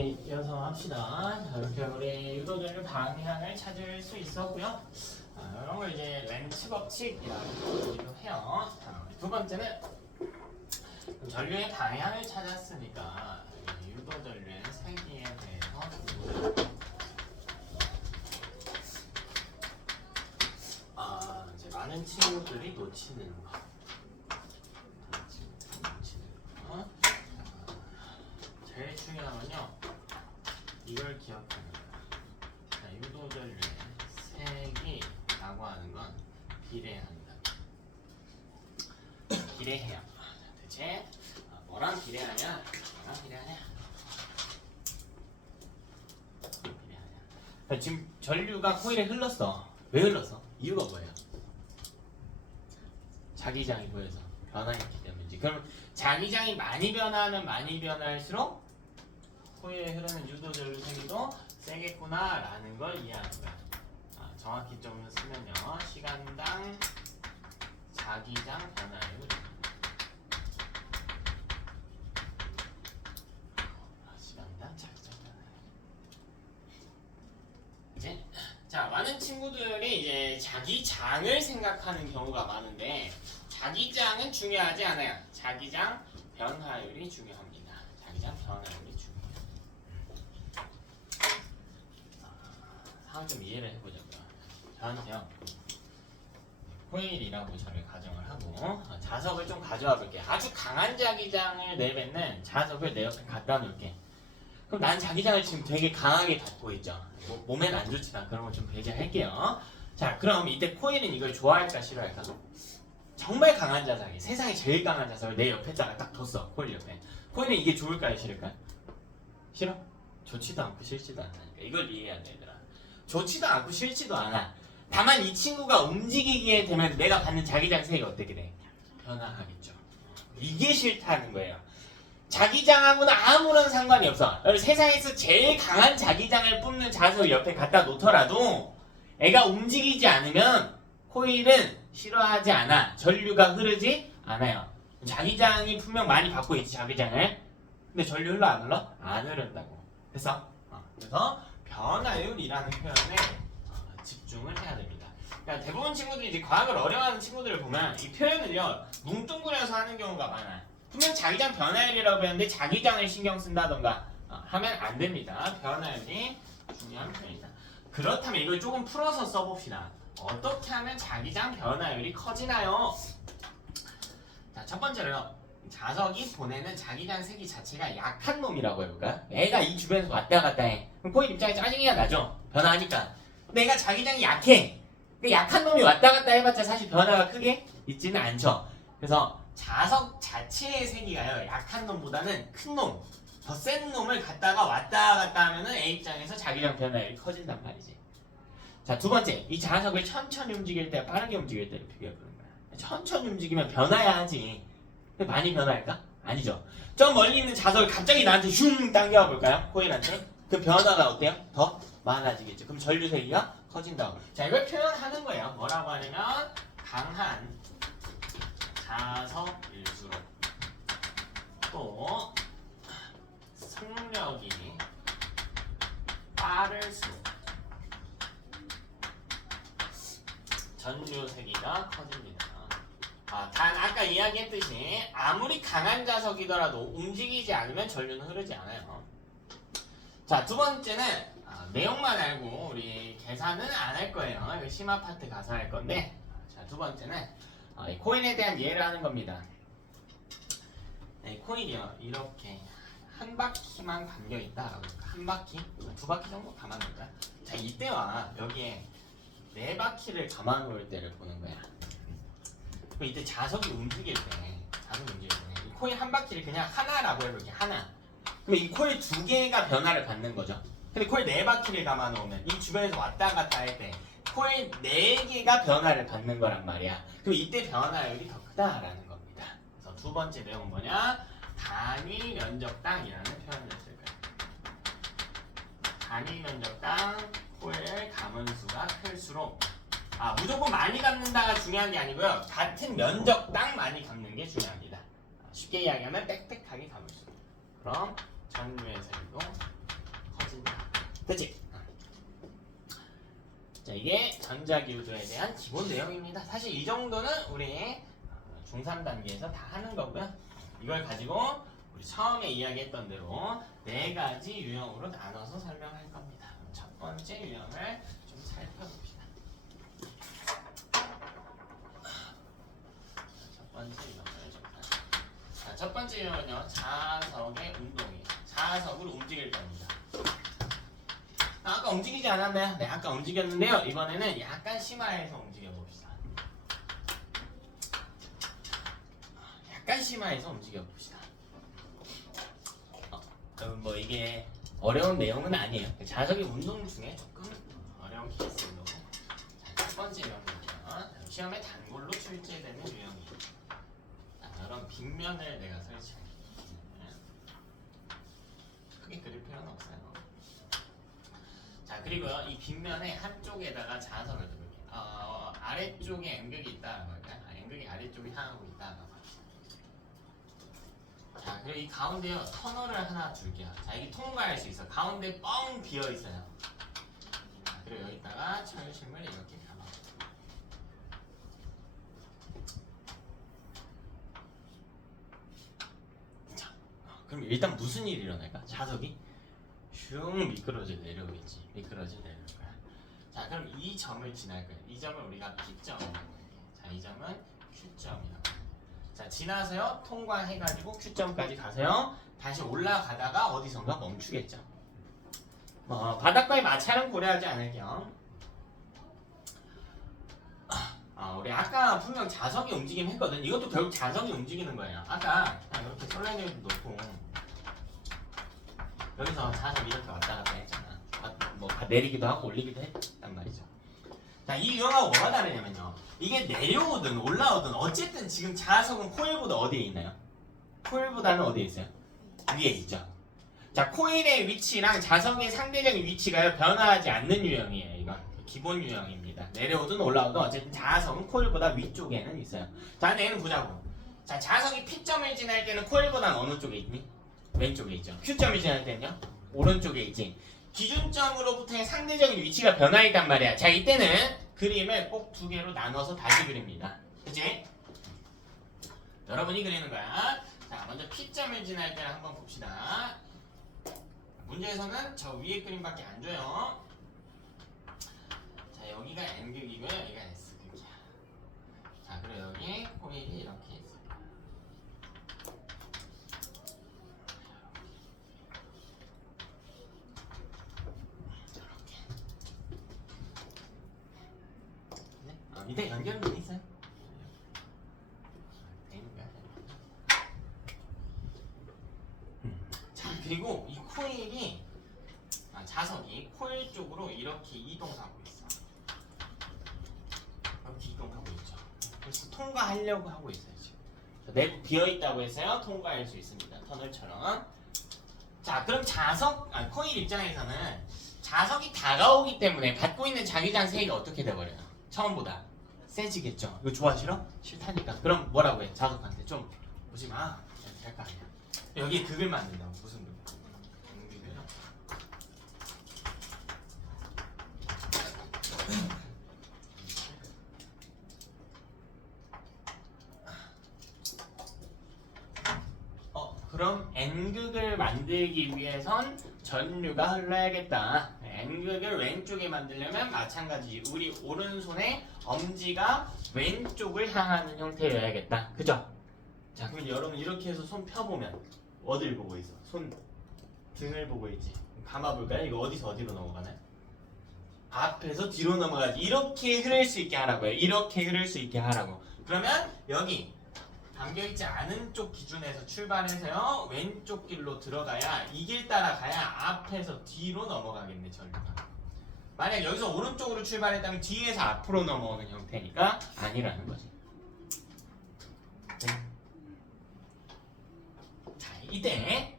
이어서 합시다. 자, 이렇게 우리 유도전류 방향을 찾을 수 있었고요. 이런 걸 이제 렌츠 법칙이라고 부르기도 해요. 자, 두 번째는 전류의 방향을 찾았으니까 유도전류의 세기에 대해서 이제 많은 친구들이 놓치는 거. 제일 중요한 건요, 이걸 기억하는 거야. 유도전류의 색이라고 하는 건 비례한다. 비례해요. 대체 뭐랑 비례하냐? 지금 전류가 코일에 흘렀어. 왜 흘렀어? 이유가 뭐예요? 자기장이 보여서 변화했기 때문이지. 그럼 자기장이 많이 변하면 많이 변할수록 코일에 흐르는 유도전류 세기도 세겠구나라는 걸 이해하는 거야. 정확히 좀 쓰면요, 시간당 자기장 변화율. 시간당 자기장 변화율. 이제 자, 많은 친구들이 이제 자기장을 생각하는 경우가 많은데 자기장은 중요하지 않아요. 자기장 변화율이 중요합니다. 자기장 변화율이 중요해요. 상황 좀 이해를 해보자고요. 저한테요, 코일이라고 저를 가정을 하고 자석을 좀 가져와 볼게요. 아주 강한 자기장을 내뱉는 자석을 내 옆에 갖다 놓을게. 그럼 난 자기장을 지금 되게 강하게 받고 있죠. 몸엔 안 좋지만 그런 걸 좀 배제할게요. 자, 그럼 이때 코일은 이걸 좋아할까 싫어할까? 정말 강한 자석이, 세상에 제일 강한 자석을 내 옆에다가 딱 뒀어. 코일 옆에. 코일은 이게 좋을까요 싫을까요? 싫어? 좋지도 않고 싫지도 않다니까. 이걸 이해해야 돼, 얘들아. 좋지도 않고 싫지도 않아. 다만 이 친구가 움직이게 되면 내가 받는 자기장 색이 어떻게 돼? 변화하겠죠. 이게 싫다는 거예요. 자기장하고는 아무런 상관이 없어. 세상에서 제일 강한 자기장을 뿜는 자석을 옆에 갖다 놓더라도 애가 움직이지 않으면 코일은 싫어하지 않아. 전류가 흐르지 않아요. 자기장이 분명 많이 받고 있지, 자기장을. 근데 전류 흘러 안 흘러? 안 흐른다고. 됐어? 그래서 변화율이라는 표현에 집중을 해야 됩니다. 그러니까 대부분 친구들이 이제 과학을 어려워하는 친구들을 보면 이 표현을요, 뭉뚱그려서 하는 경우가 많아요. 분명 자기장 변화율이라고 배웠는데 자기장을 신경 쓴다던가 하면 안 됩니다. 변화율이 중요한 표현이다. 그렇다면 이걸 조금 풀어서 써봅시다. 어떻게 하면 자기장 변화율이 커지나요? 자, 첫 번째로요, 자석이 보내는 자기장 세기 자체가 약한 놈이라고 해볼까요? 애가 이 주변에서 왔다 갔다 해. 그럼 코일 입장에 짜증이 나죠? 변화하니까. 내가 자기장이 약해. 약한 놈이 왔다 갔다 해봤자 사실 변화가 크게 있지는 않죠. 그래서 자석 자체의 세기가요, 약한 놈보다는 큰 놈, 더 센 놈을 갖다가 왔다 갔다 하면은 A 입장에서 자기장 변화율이 커진단 말이지. 자, 두 번째, 이 자석을 천천히 움직일 때, 빠르게 움직일 때를 비교해보는 거야. 천천히 움직이면 변화야 하지. 많이 변화할까? 아니죠. 저 멀리 있는 자석을 갑자기 나한테 슝 당겨와 볼까요? 코일한테? 그 변화가 어때요? 더 많아지겠죠. 그럼 전류 세기가 커진다고. 자, 이걸 표현하는 거예요. 뭐라고 하냐면 강한 자석일수록 또 속력이 빠를수록 전류 세기가 커집니다. 단 아까 이야기했듯이 아무리 강한 자석이더라도 움직이지 않으면 전류는 흐르지 않아요. 자, 두 번째는 내용만 알고 우리 계산은 안 할 거예요. 이거 심화 파트 가서 할 건데, 자, 두 번째는 이 코일에 대한 이해를 하는 겁니다. 이 코일이요, 이렇게 한 바퀴만 감겨 있다. 한 바퀴, 두 바퀴 정도 감아놓을까요? 자, 이때와 여기에 네 바퀴를 감아놓을 때를 보는 거야. 그럼 이때 자석이 움직일 때, 이 코일 한 바퀴를 그냥 하나라고 해볼게. 하나. 그럼 이 코일 두 개가 변화를 받는 거죠. 근데 코일 네 바퀴를 감아놓으면 이 주변에서 왔다 갔다 할 때 코일 네 개가 변화를 받는 거란 말이야. 그럼 이때 변화율이 더 크다라는 겁니다. 그래서 두 번째 내용은 뭐냐? 단위 면적당이라는 표현을 쓸 거예요. 단위 면적당 코일 감은 수가 클수록, 무조건 많이 감는다가 중요한 게 아니고요, 같은 면적당 많이 감는 게 중요합니다. 쉽게 이야기하면 빽빽하게 감을수록. 그럼 전류의 세기도 됐지? 자, 이게 전자기구조에 대한 기본 내용입니다. 사실 이 정도는 우리 중3 단계에서 다 하는 거고요. 이걸 가지고 우리 처음에 이야기했던 대로 4가지 유형으로 나눠서 설명할 겁니다. 첫 번째 유형을 좀 살펴봅시다. 첫 번째 유형을 좀 자, 첫 번째 유형은요, 자석의 운동이에요. 자석을 움직일 겁니다. 아까 움직이지 않았나요? 네, 아까 움직였는데요. 이번에는 약간 심화해서 움직여봅시다. 약간 심화해서 움직여봅시다. 뭐 이게 어려운 내용은 아니에요. 자석의 운동 중에 조금 어려운 케이스로. 첫 번째 유형이고요. 시험에 단골로 출제되는 유형이에요. 이런 빗면을 내가 설치할게요. 크게 그릴 필요는 없어요. 자, 그리고요, 이 빗면의 한쪽에다가 자석을 두를게요. 아래쪽에 N극이 있다라고 할까요? N극이 아래쪽에 향하고 있다라고 할까요? 자, 그리고 이 가운데요, 터널을 하나 줄게요. 자, 이게 통과할 수 있어. 가운데 뻥 비어 있어요. 자, 그리고 여기다가 철심을 이렇게 감아. 자, 그럼 일단 무슨 일이 일어날까? 자석이 슝 미끄러져 내려오겠지. 미끄러져 내려올 거야. 자, 그럼 이 점을 지날 거야. 이 점을 우리가 P점이라고 할게. 자, 이 점은 Q점이라고. 자, 지나서요, 통과해가지고 Q점까지 가세요. 다시 올라가다가 어디선가 멈추겠죠. 바닥과의 마찰은 고려하지 않을게요. 우리 아까 분명 자석이 움직임했거든. 이것도 결국 자석이 움직이는 거예요. 아까 그냥 이렇게 솔라이드를 놓고 여기서 자석이 이렇게 왔다 갔다 했잖아. 뭐 내리기도 하고 올리기도 했단 말이죠. 자, 이 유형하고 뭐가 다르냐면요, 이게 내려오든 올라오든 어쨌든 지금 자석은 코일보다 어디에 있나요? 코일보다는 어디에 있어요? 위에 있죠. 자, 코일의 위치랑 자석의 상대적인 위치가 변화하지 않는 유형이에요. 이건 기본 유형입니다. 내려오든 올라오든 어쨌든 자석은 코일보다 위쪽에는 있어요. 자, 얘는 보자고. 자, 자석이 P점을 지날 때는 코일보다는 어느 쪽에 있니? 왼쪽에 있죠. Q점을 지날 때는요? 오른쪽에 있지. 기준점으로부터의 상대적인 위치가 변화했단 말이야. 자, 이때는 그림을 꼭 2개로 나눠서 다시 그립니다. 그치? 여러분이 그리는 거야. 자, 먼저 P점을 지날 때를 한번 봅시다. 문제에서는 저 위에 그림밖에 안 줘요. 자, 여기가 N극이고요. 여기가 S극이야. 자, 그리고 여기 코일이 이렇게 있어요. 밑에 연결은 있어요? 자, 그리고 이 코일이 자석이 코일 쪽으로 이렇게 이동하고 있어. 이렇게 이동하고 있죠. 그래서 통과하려고 하고 있어요. 지금 내부 비어 있다고 해서요, 통과할 수 있습니다. 터널처럼. 자, 그럼 코일 입장에서는 자석이 다가오기 때문에 받고 있는 자기장 세기가 어떻게 돼버려요? 처음보다 세지겠죠. 이거 좋아 싫어? 싫다니까. 그럼 뭐라고 해? 자석한테 좀 오지 마. 이렇게 할 거 아니야. 여기에 극을 만든다고. 무슨 극? 그럼 N극을 만들기 위해선 전류가 흘러야겠다. N극을 왼쪽에 만들려면 마찬가지. 우리 오른손의 엄지가 왼쪽을 향하는 형태여야겠다. 그죠? 자, 그럼 여러분 이렇게 해서 손 펴보면 어딜 보고 있어? 손 등을 보고 있지. 감아볼까요? 이거 어디서 어디로 넘어가나요? 앞에서 뒤로 넘어가지. 이렇게 흐를 수 있게 하라고요. 이렇게 흐를 수 있게 하라고. 그러면 여기 담겨있지 않은 쪽 기준에서 출발해서요, 왼쪽 길로 들어가야, 이 길 따라가야 앞에서 뒤로 넘어가겠네, 전류가. 만약 여기서 오른쪽으로 출발했다면 뒤에서 앞으로 넘어오는 형태니까 아니라는 거지. 자, 이때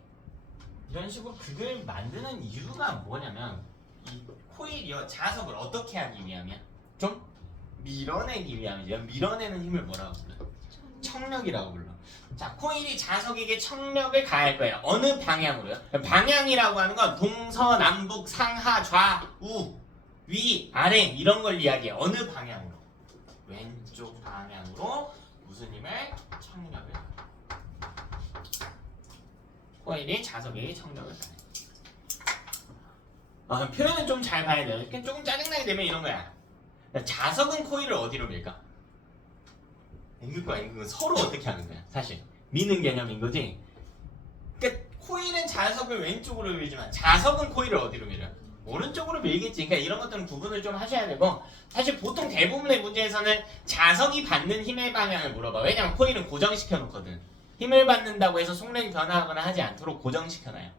이런 식으로 극을 만드는 이유가 뭐냐면, 이 코일이요, 자석을 어떻게 하기 위하면? 좀 밀어내기 위함이죠. 밀어내는 힘을 뭐라고 불러요? 청력이라고 불러. 자, 코일이 자석에게 청력을 가할 거예요. 어느 방향으로요? 방향이라고 하는 건 동서남북 상하 좌우 위 아래 이런 걸 이야기해요. 어느 방향으로? 왼쪽 방향으로 무슨 힘을? 청력을. 코일이 자석에게 청력을 가해. 표현은 좀 잘 봐야 돼요. 조금 짜증나게 되면 이런 거야. 자석은 코일을 어디로 밀까? N극과 N극은 서로 어떻게 하는 거야? 사실 미는 개념인 거지. 그러니까 코일은 자석을 왼쪽으로 밀지만 자석은 코일을 어디로 밀어요? 오른쪽으로 밀겠지. 그러니까 이런 것들은 구분을 좀 하셔야 되고, 사실 보통 대부분의 문제에서는 자석이 받는 힘의 방향을 물어봐. 왜냐면 코일은 고정시켜 놓거든. 힘을 받는다고 해서 속력이 변화하거나 하지 않도록 고정시켜놔요.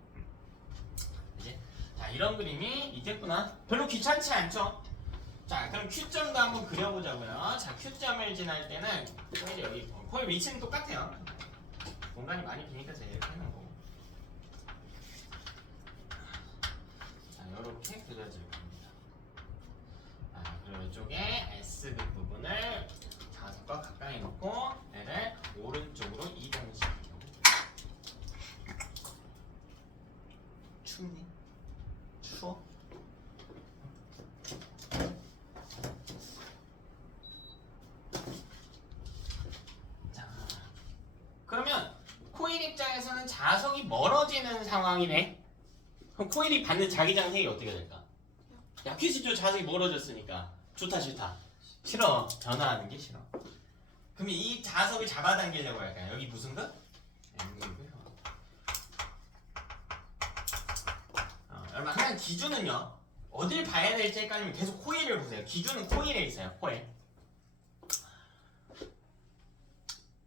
이제 자, 이런 그림이 있겠구나. 별로 귀찮지 않죠? 자, 그럼 Q점도 한번 그려보자고요. 자, Q점을 지날 때는 코일이 여기 있고, 코일 위치는 똑같아요. 공간이 많이 비니까 제가 이렇게 해놓은 거고. 자, 이렇게 그려질 겁니다. 자, 그리고 이쪽에 S극 부분을 자석과 가까이 놓고 얘를 오른쪽으로 이동시키고. 춥니? 추워? 그러면 코일 입장에서는 자석이 멀어지는 상황이네. 그럼 코일이 받는 자기장색이 어떻게 될까? 야, 퀴즈죠. 자석이 멀어졌으니까. 좋다 싫다. 싫어. 변화하는 게 싫어. 그럼 이 자석을 잡아당기려고 할까요? 여기 무슨 것? N극이고요. 여러분 항상 기준은요. 어딜 봐야 될지 헷갈리면 계속 코일을 보세요. 기준은 코일에 있어요. 코일.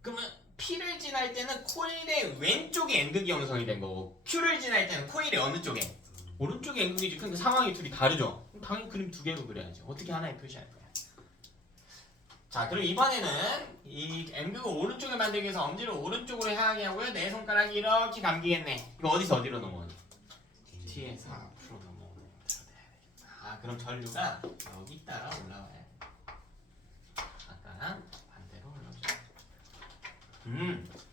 그러면 P를 지날 때는 코일의 왼쪽에 N극이 형성이 된 거고, Q를 지날 때는 코일의 어느 쪽에? 오른쪽에 N극이지. 근데 상황이 둘이 다르죠? 당연히 그림 두 개로 그려야죠. 어떻게 하나에 표시할 거야? 자, 그리고 이번에는 이 N극을 오른쪽에 만들기 위해서 엄지를 오른쪽으로 향하게 하고요. 내 손가락이 이렇게 감기겠네. 이거 어디서 어디로 넘어오니? 뒤에서 앞으로 넘어오는 형태로 돼야 되겠다. 그럼 전류가 여기 따라 올라와야 돼. 아까랑 반대로 올라오죠.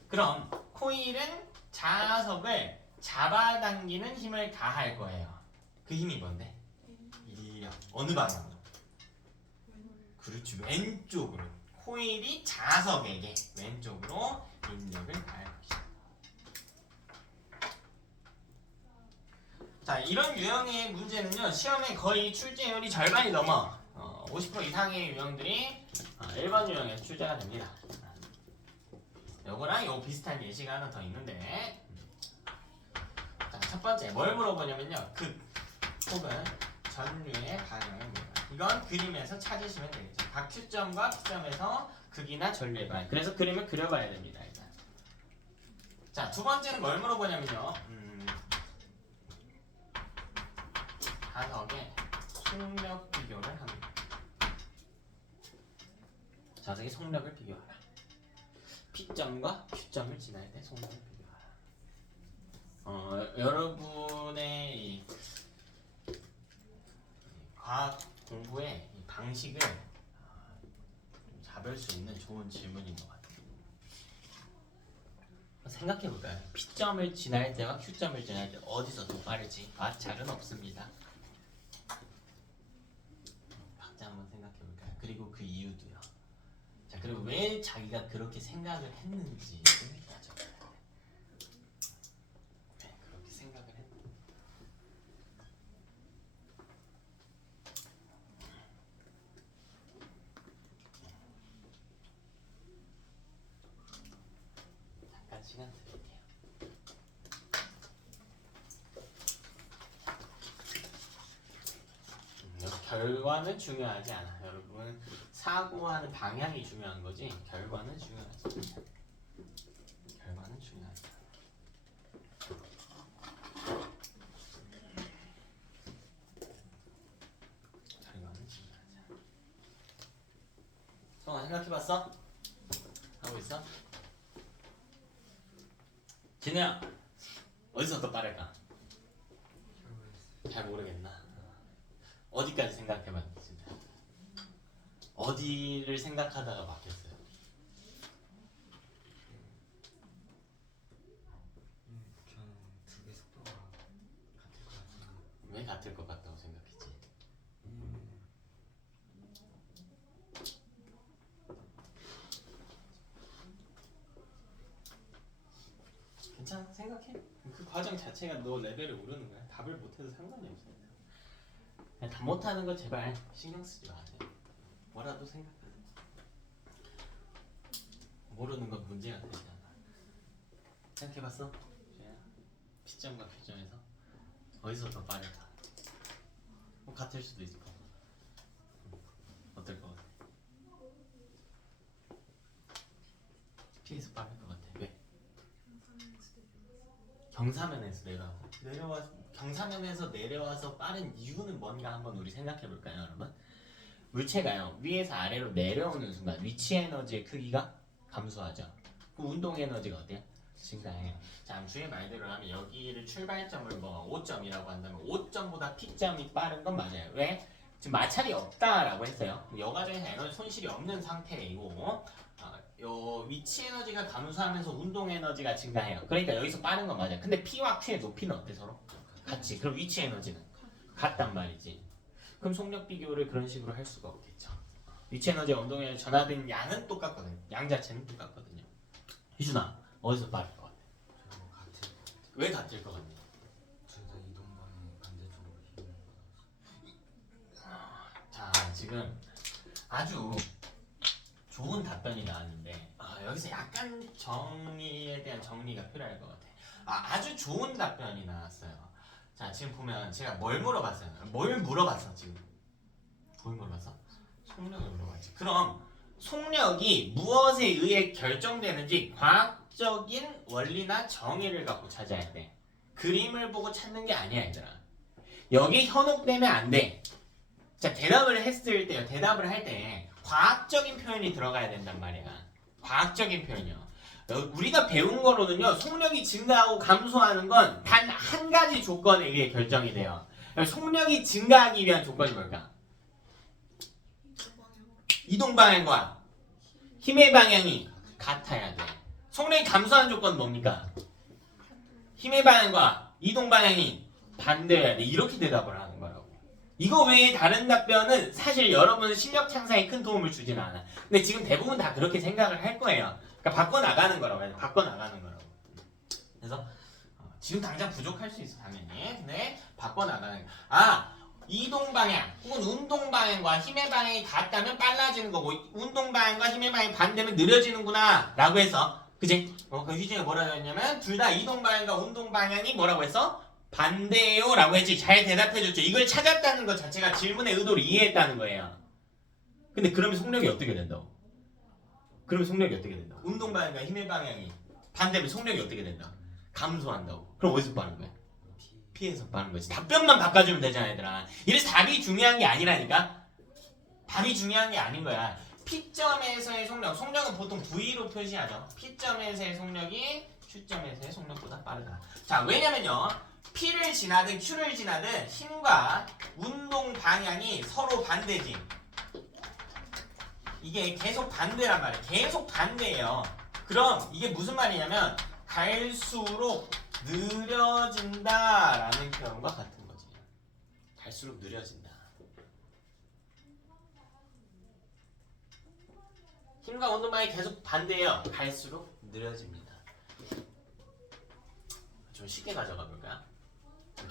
그럼 코일은 자석을 잡아당기는 힘을 가할 거예요. 그 힘이 뭔데? 어느 방향으로? 그렇지, 왼쪽으로. 코일이 자석에게 왼쪽으로 인력을 가할 것이다. 자, 이런 유형의 문제는요, 시험에 거의 출제율이 절반이 넘어 50% 이상의 유형들이 1번 유형에 출제가 됩니다. 요거랑 요 비슷한 예시가 하나 더 있는데, 자, 첫 번째 뭘 물어보냐면요, 극 혹은 전류의 방향을 물어봐요. 이건 그림에서 찾으시면 되겠죠. 각 Q점과 P점에서 극이나 전류의 방향. 그래서 그림을 그려봐야 됩니다. 일단. 자, 두 번째는 뭘 물어보냐면요, 자석의 속력 비교를 합니다. 자석의 속력을 비교하라. P점과 Q점을 지날 때 속력을 비교하라. 여러분의 이 과학 공부의 이 방식을 잡을 수 있는 좋은 질문인 것 같아요. 생각해 볼까요? P점을 지날 때와 Q점을 지날 때 어디서 더 빠르지? 마찰은 없습니다. 각자 한번 생각해 볼까요? 그리고 그 이유도요. 자, 그리고 왜 자기가 그렇게 생각을 했는지 따져봐야 돼. 왜 그렇게 생각을 했는지. 잠깐 시간 드릴게요. 결과는 중요하지 않아. 여러분, 사고하는 방향이 중요한 거지 결과는 중요하지 않아. 결과는 중요하지 않아. 결과는 중요하지 않아. 성아, 생각해봤어? 하고 있어? 진우야, 어디서 더 빠를까? 잘 모르겠나? 어디까지 생각해봤지? 어디를 생각하다가 바뀌었어요? 당연히 같을 것 같다고 생각했지. 괜찮아, 생각해. 그 과정 자체가 너 레벨을 오르는 거야. 답을 못해도 상관이 없어. 그냥 답 못하는 거 제발 신경 쓰지 마. 뭐라도 생각해. 모르는 건 문제가 되잖아. 생각해봤어? P점과 Q점에서 어디서 더 빠르다? 뭐 같을 수도 있을 거. 어떨 것 같아? P에서 빠를 것 같아. 왜? 경사면에서 내려와서 경사면에서 내려와서 빠른 이유는 뭔가 한번 우리 생각해볼까요, 여러분? 물체가요 위에서 아래로 내려오는 순간 위치 에너지의 크기가 감소하죠. 그 운동 에너지가 어때요? 증가해요. 자, 주의 말대로 하면 여기를 출발점을 뭐 5점이라고 한다면 5점보다 P점이 빠른 건 맞아요. 왜? 지금 마찰이 없다라고 했어요. 여과정에서 에너지 손실이 없는 상태이고 요 위치 에너지가 감소하면서 운동 에너지가 증가해요. 그러니까 여기서 빠른 건 맞아요. 근데 P와 Q의 높이는 어때 서로? 같지. 그럼 위치 에너지는 같단 말이지. 그럼 속력 비교를 그런 식으로 할 수가 없겠죠. 위치 에너지와 운동 에너지 전하된 양은 똑같거든요. 양 자체는 똑같거든요. 희준아, 어디서 빠를 것 같아? 저거 같을 것 같아. 왜 같을 것 같니? 둘 다 이동방향 반대쪽으로 힘을 받아서. 자, 지금 아주 좋은 답변이 나왔는데 여기서 약간 정의에 대한 정리가 필요할 것 같아. 아주 좋은 답변이 나왔어요. 자, 지금 보면 제가 뭘 물어봤어요? 뭘 물어봤어 지금? 뭘 물어봤어? 속력을 물어봤지. 그럼 속력이 무엇에 의해 결정되는지 과학적인 원리나 정의를 갖고 찾아야 돼. 그림을 보고 찾는 게 아니야, 얘들아. 여기 현혹되면 안 돼. 자, 대답을 할 때 과학적인 표현이 들어가야 된단 말이야. 과학적인 표현이요. 우리가 배운 거로는요, 속력이 증가하고 감소하는 건 단 한 가지 조건에 의해 결정이 돼요. 속력이 증가하기 위한 조건이 뭘까? 이동 방향과 힘의 방향이 같아야 돼. 속력이 감소하는 조건은 뭡니까? 힘의 방향과 이동 방향이 반대여야 돼. 이렇게 대답을 하는 거라고. 이거 외에 다른 답변은 사실 여러분 실력 향상에 큰 도움을 주진 않아. 근데 지금 대부분 다 그렇게 생각을 할 거예요. 그러니까 바꿔나가는 거라고 해요. 바꿔나가는 거라고. 그래서 지금 당장 부족할 수 있어 당연히. 근데 바꿔나가는 이동 방향 혹은 운동 방향과 힘의 방향이 같다면 빨라지는 거고 운동 방향과 힘의 방향이 반대면 느려지는구나 라고 해서 그지? 그 휘중에 뭐라고 했냐면 둘 다 이동 방향과 운동 방향이 뭐라고 했어? 반대예요 라고 했지. 잘 대답해줬죠. 이걸 찾았다는 것 자체가 질문의 의도를 이해했다는 거예요. 근데 그러면 속력이 어떻게 된다고? 운동 방향과 힘의 방향이 반대면 속력이 어떻게 된다? 감소한다고. 그럼 어디서 빠른 거야? P에서 빠른 거지. 답변만 바꿔주면 되잖아, 얘들아. 이래서 답이 중요한 게 아니라니까? 답이 중요한 게 아닌 거야. P점에서의 속력은 보통 V로 표시하죠. P점에서의 속력이 Q점에서의 속력보다 빠르다. 자, 왜냐면요. P를 지나든 Q를 지나든 힘과 운동 방향이 서로 반대지. 이게 계속 반대란 말이에요. 계속 반대예요. 그럼 이게 무슨 말이냐면 갈수록 느려진다라는 표현과 같은 거지. 갈수록 느려진다. 힘과 운동 방향이 계속 반대예요. 갈수록 느려집니다. 좀 쉽게 가져가 볼까요?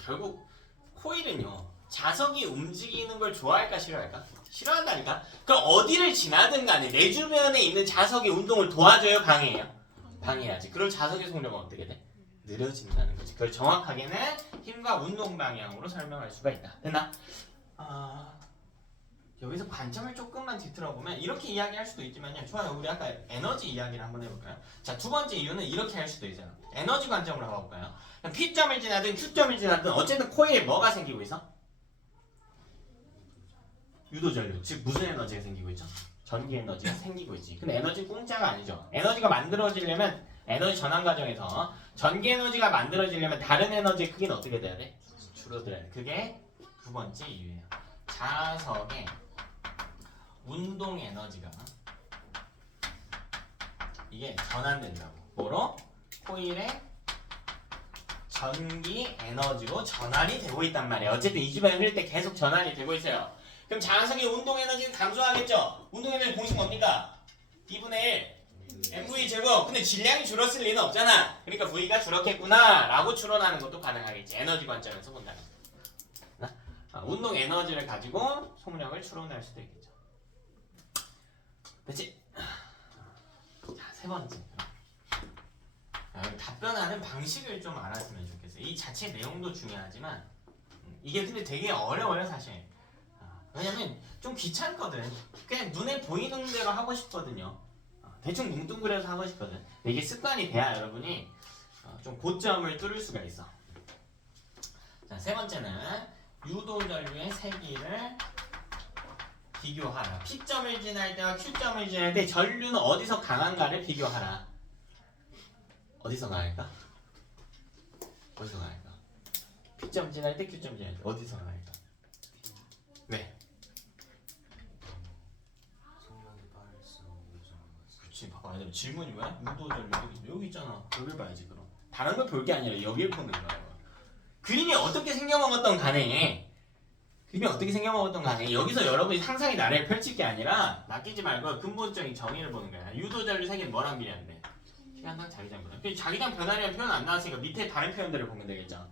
결국 코일은요. 자석이 움직이는 걸 좋아할까 싫어할까? 싫어한다니까? 그럼 어디를 지나든 간에 내 주변에 있는 자석의 운동을 도와줘요? 방해해요? 방해하지. 그럼 자석의 속력은 어떻게 돼? 느려진다는 거지. 그걸 정확하게는 힘과 운동 방향으로 설명할 수가 있다. 됐나? 여기서 관점을 조금만 뒤틀어보면 이렇게 이야기할 수도 있지만요. 좋아요. 우리 아까 에너지 이야기를 한번 해볼까요? 자, 두 번째 이유는 이렇게 할 수도 있어요. 에너지 관점으로 가볼까요? P점을 지나든 Q점을 지나든 어쨌든 코일에 뭐가 생기고 있어? 유도전류. 즉 무슨 에너지가 생기고 있죠? 전기 에너지가 생기고 있지. 근데 에너지는 공짜가 아니죠. 에너지가 만들어지려면 에너지 전환 과정에서 전기 에너지가 만들어지려면 다른 에너지의 크기는 어떻게 돼야 돼? 줄어들어야 돼. 그게 두 번째 이유예요. 자석의 운동 에너지가 이게 전환된다고. 뭐로? 코일의 전기 에너지로 전환이 되고 있단 말이에요. 어쨌든 이 주변에 흐를 때 계속 전환이 되고 있어요. 그럼 자석의 운동 에너지는 감소하겠죠? 운동 에너지 공식 뭡니까? 2분의 1 mv 제곱. 근데 질량이 줄었을 리는 없잖아. 그러니까 v가 줄었겠구나 라고 추론하는 것도 가능하겠지. 에너지 관점에서 본다면. 운동 에너지를 가지고 속력을 추론할 수도 있겠죠. 그치? 자, 세 번째. 답변하는 방식을 좀 알았으면 좋겠어요. 이 자체 내용도 중요하지만 이게 근데 되게 어려워요 사실. 왜냐면 좀 귀찮거든. 그냥 눈에 보이는 대로 하고 싶거든요. 대충 뭉뚱그려서 하고 싶거든. 근데 이게 습관이 돼야 여러분이 좀 고점을 뚫을 수가 있어. 자, 세 번째는 유도전류의 세기를 비교하라. P점을 지날 때와 Q점을 지날 때 전류는 어디서 강한가를 비교하라. 어디서 강할까? 어디서 강할까? P점 지날 때 Q점 지날 때 어디서 강할까? 왜? 속력이 빠를수록 요즘은 그치, 봐봐. 질문이 뭐야? 유도전류 여기 있잖아. 여길 봐야지 그럼. 다른 걸 볼 게 아니라 여길 보는 거야. 그림이 어떻게 생겨먹었던 간에 여기서 여러분이 상상의 나래를 펼칠 게 아니라 맡기지 말고 근본적인 정의를 보는 거야. 유도전류 세기는 뭐랑 비례한대? 시간당 자기장 변화. 자기장 변화라는 표현 안 나왔으니까 밑에 다른 표현들을 보면 되겠죠.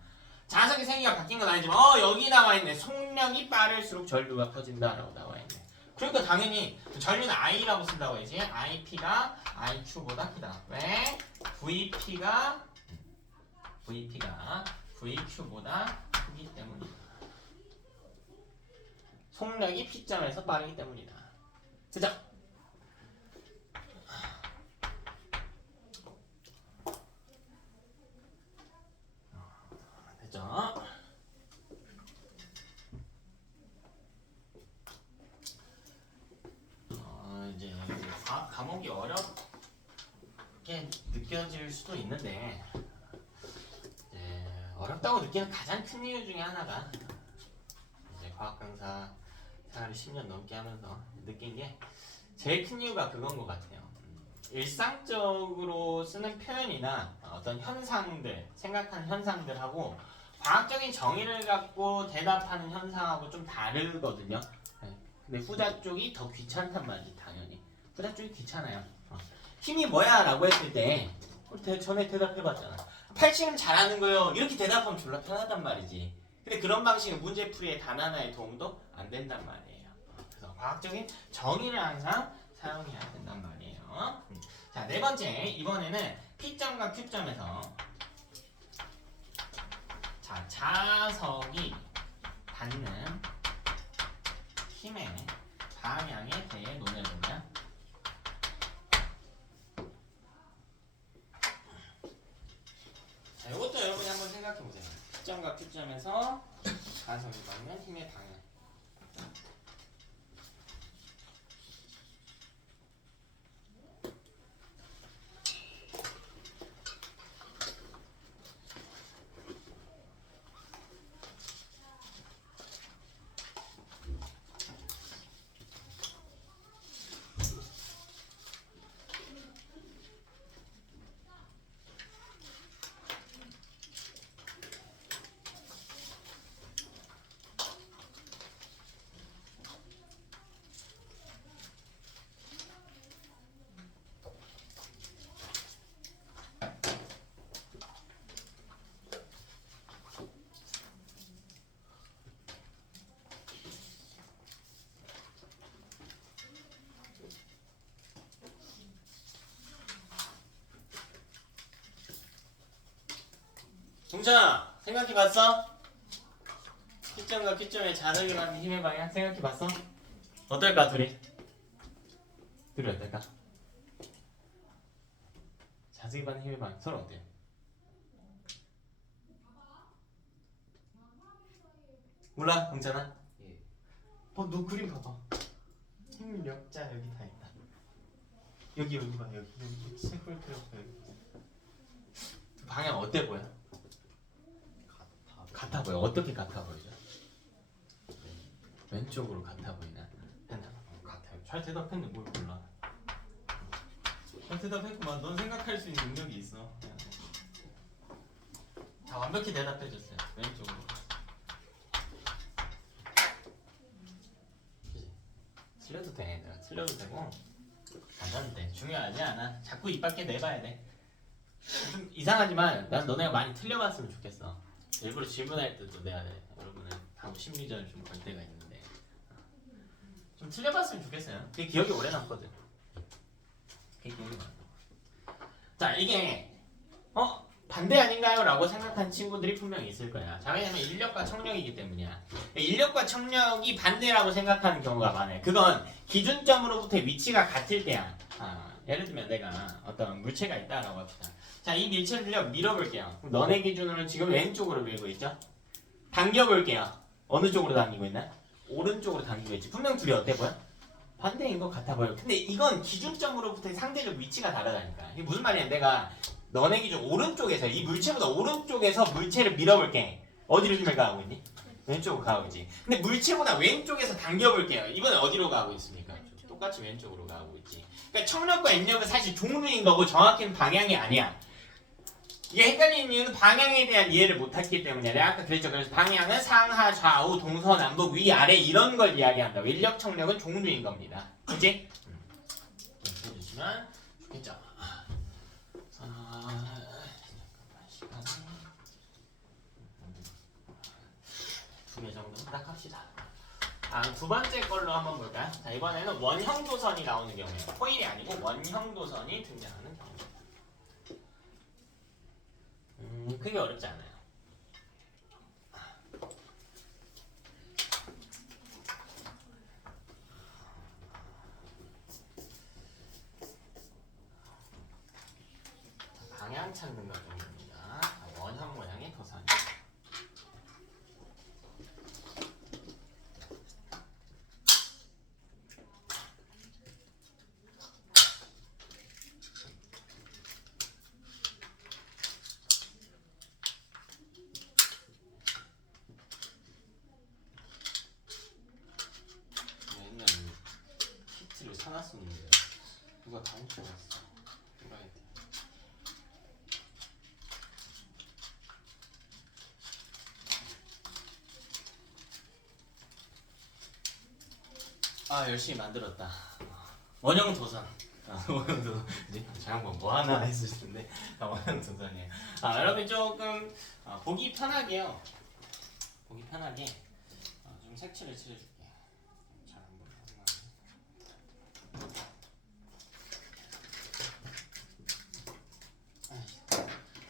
자석의 세기가 바뀐 건 아니지만 여기 나와 있네. 속력이 빠를수록 전류가 커진다라고 나와 있네. 그러니까 당연히 전류는 I라고 쓴다고 했지. IP가 IQ보다 크다. 왜? VP가 VQ보다 크기 때문이다. 속력이 P점에서 빠르기 때문이다. 그죠? 됐죠? 이제 과학 과목이 어렵게 느껴질 수도 있는데 어렵다고 느끼는 가장 큰 이유 중에 하나가 이제 과학 강사 생활을 10년 넘게 하면서 느낀 게 제일 큰 이유가 그건 것 같아요. 일상적으로 쓰는 표현이나 어떤 현상들, 생각하는 현상들하고 과학적인 정의를 갖고 대답하는 현상하고 좀 다르거든요. 근데 후자 쪽이 더 귀찮단 말이지, 당연히. 후자 쪽이 귀찮아요. 힘이 뭐야? 라고 했을 때 우리 전에 대답해봤잖아. 팔씨름 잘하는 거요. 이렇게 대답하면 졸라 편하단 말이지. 근데 그런 방식은 문제풀이에 단 하나의 도움도 안 된단 말이에요. 그래서 과학적인 정의를 항상 사용해야 된단 말이에요. 자, 네 번째. 이번에는 P점과 Q점에서 자, 자석이 받는 힘의 방향에 대해 논해보면 자, 이것도 여러분이 한번 생각해보세요. P점과 Q점에서 자석이 받는 힘의 방향. 동찬아, 생각해봤어? P점과 Q점의 자석이 받는 힘의 방향 생각해봤어? 어떨까 둘이? 둘이 어떨까? 자석이 받는 힘의 방향 서로 어때요? 몰라, 동찬아? 예. 너 그림 봐봐. 힘력자 여기 다 있다. 여기 봐, 여기 색깔 필요 없어 여기. 방향 어때 보여? 같아 보여. 어떻게 같아 보이죠? 왼쪽으로 같아 보이나? 같아요. 잘 대답했는데 뭘 몰라. 잘 대답했구만. 넌 생각할 수 있는 능력이 있어. 자, 완벽히 대답해줬어요. 왼쪽으로. 그치? 틀려도 돼. 내가 틀려도 되고 안 하도 돼. 중요하지 않아. 자꾸 입 밖에 내봐야 돼. 좀 이상하지만 난 너네가 많이 틀려봤으면 좋겠어. 일부러 질문할 때도 내가 여러분은 바로 심리전을 좀 걸 때가 있는데 좀 틀려봤으면 좋겠어요. 그게 기억이 오래 남거든. 그게 기억이 나. 자, 이게 반대 아닌가요? 라고 생각한 친구들이 분명히 있을 거야. 자, 왜냐면 인력과 청력이기 때문이야. 인력과 청력이 반대라고 생각하는 경우가 많아요. 그건 기준점으로부터 위치가 같을 때야. 예를 들면 내가 어떤 물체가 있다라고 합시다. 자, 이 물체를 밀어볼게요. 그럼 너네 기준으로는 지금 왼쪽으로 밀고 있죠? 당겨볼게요. 어느 쪽으로 당기고 있나? 오른쪽으로 당기고 있지. 분명 둘이 어때 보여? 반대인 것 같아 보여. 근데 이건 기준점으로부터 상대적 위치가 다르다니까. 이게 무슨 말이야? 내가 너네 기준 오른쪽에서 이 물체보다 오른쪽에서 물체를 밀어볼게. 어디로 힘을 가하고 있니? 왼쪽으로 가고 있지. 근데 물체보다 왼쪽에서 당겨볼게요. 이번엔 어디로 가고 있습니까? 똑같이 왼쪽으로 가고 있지. 그러니까 청력과 인력은 사실 종류인 거고 정확히는 방향이 아니야. 이게 헷갈리는 이유는 방향에 대한 이해를 못했기 때문이야. 내가 아까 그랬죠. 그래서 방향은 상하, 좌우, 동서남북, 위아래 이런 걸 이야기한다고. 인력, 청력은 종류인 겁니다. 그치? 해주시면 좋겠죠. 두 개 정도 딱 합시다. 두 번째 걸로 한번 볼까요? 자, 이번에는 원형 도선이 나오는 경우예요. 코일이 아니고 원형 도선이 등장하는 경우. 크게 어렵지 않아요. 방향 찾는 것 정도입니다. 원형 모양의 도선. 옛날 키트를 사놨었는데 누가 다 훔쳐갔어. 누가 했대? 열심히 만들었다. 원형 도선. 원형 도선. 잠깐 뭐 하나 했을 텐데 원형 도선이에요. 여러분 조금 보기 편하게요. 보기 편하게 좀 색칠을 칠해줄게. 잘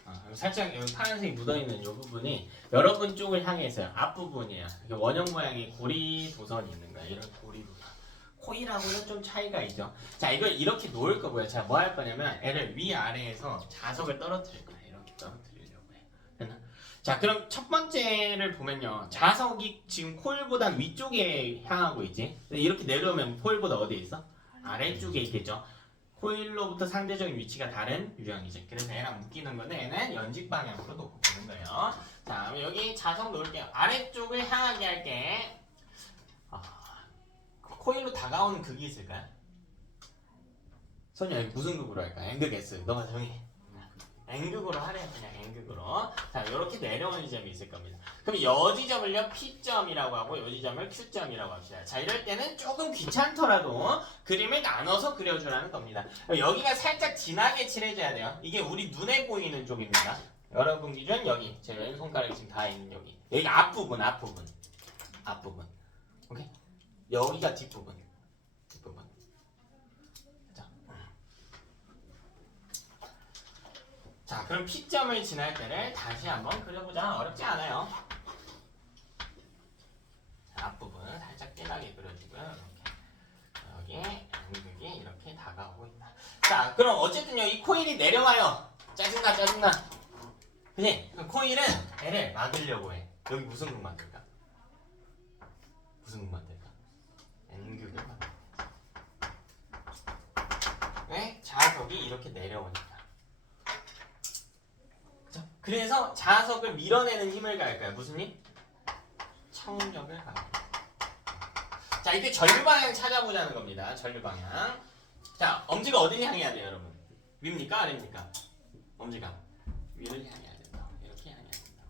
안 보여. 살짝 여기 파란색이 묻어있는 이 부분이 여러분 쪽을 향해 있어요. 앞부분이에요. 이렇게 원형 모양의 고리 도선이 있는 거야. 이런 고리 도선. 코일하고는 좀 차이가 있죠. 자, 이걸 이렇게 놓을 거고요. 자, 뭐 할 거냐면 애를 위아래에서 자석을 떨어뜨릴 거예요. 이렇게 떨어뜨리려고 해요. 됐나? 자, 그럼 첫 번째를 보면요. 자석이 지금 코일보다 위쪽에 향하고 있지. 근데 이렇게 내려오면 코일보다 어디에 있어? 아래쪽에 있겠죠. 코일로부터 상대적인 위치가 다른 유형이죠. 그래서 얘랑 묶이는 건데 얘는 연직 방향으로 놓고 보는 거예요. 자, 그럼 여기 자석 놓을게요. 아래쪽을 향하게 할게. 코일로 다가오는 극이 있을까요? 소녀 무슨 극으로 할까? N극 S. 너가 정해. N극으로 하래요. 그냥 N극으로. 자, 이렇게 내려오는 지점이 있을 겁니다. 그럼 여 지점을요 P점이라고 하고 요 지점을 Q점이라고 합시다. 자, 이럴 때는 조금 귀찮더라도 그림을 나눠서 그려주라는 겁니다. 여기가 살짝 진하게 칠해줘야 돼요. 이게 우리 눈에 보이는 쪽입니다. 여러분 기준 여기 제 왼손가락이 지금 다 있는 여기. 여기가 앞부분. 오케이? 여기가 뒷부분. 자, 그럼 P점을 지날 때를 다시 한번 그려보자. 어렵지 않아요. 자, 앞부분을 살짝 진하게 그려주고요. 이렇게. 여기 N극이 이렇게 다가오고 있다. 자, 그럼 어쨌든요. 이 코일이 내려와요. 짜증나. 그치? 그럼 코일은 애를 막으려고 해. 여기 무슨 극 만들까? N극을 만들까? 왜? 자석이 이렇게 내려오니까. 그쵸? 그래서 자석을 밀어내는 힘을 가할까요? 무슨 힘? 청력을 가할까요? 자, 이때 전류 방향 찾아보자는 겁니다. 전류 방향. 자, 엄지가 어디를 향해야 돼요, 여러분? 위입니까? 아래입니까? 엄지가 위를 향해야 된다. 이렇게 향해야 된다.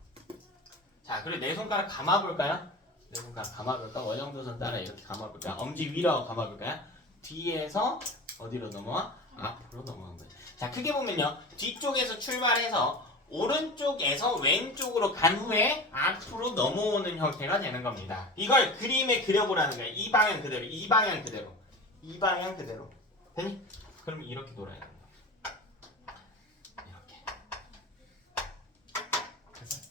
자, 그리고 내 손가락 감아볼까요? 내 손가락 감아볼까? 원형도선 따라 이렇게 감아볼까요? 엄지 위로 감아볼까요? 뒤에서 어디로 넘어와? 앞으로 넘어간 거예요. 자, 크게 보면요. 뒤쪽에서 출발해서 오른쪽에서 왼쪽으로 간 후에 앞으로 넘어오는 형태가 되는 겁니다. 이걸 그림에 그려보라는 거예요. 이 방향 그대로, 이 방향 그대로, 이 방향 그대로. 되니? 그럼 이렇게 돌아야 돼요. 이렇게. 그래서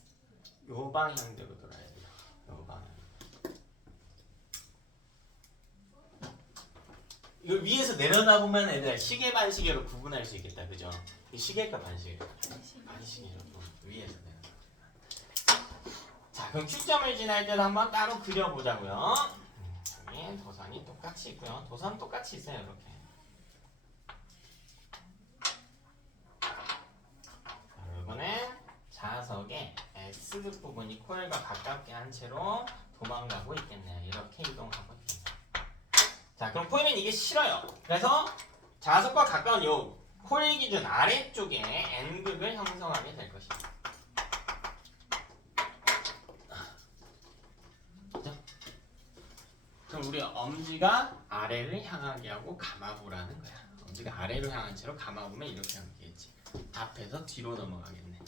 요 방향대로 돌아야 돼요. 요 방향. 이걸 위에서 내려다보면 애들 시계 반시계로 구분할 수 있겠다, 그죠? 이 시계과 반시계. 반시계로 위에서 내려다. 자, 그럼 Q점을 지날 때도 한번 따로 그려보자고요. 여기 도선이 똑같이 있고요. 도선 똑같이 있어요, 이렇게. 자, 이번엔 자석의 S 부분이 코일과 가깝게 한 채로 도망가고 있겠네요. 이렇게 이동하고 있겠네요. 자, 그럼 보이면 이게 싫어요. 그래서 자석과 가까운 요 코일 기준 아래쪽에 N극을 형성하게 될 것입니다. 그죠? 그럼 우리 엄지가 아래를 향하게 하고 감아보라는 거야. 엄지가 아래로 향한 채로 감아보면 이렇게 하면 되겠지. 앞에서 뒤로 넘어가겠네.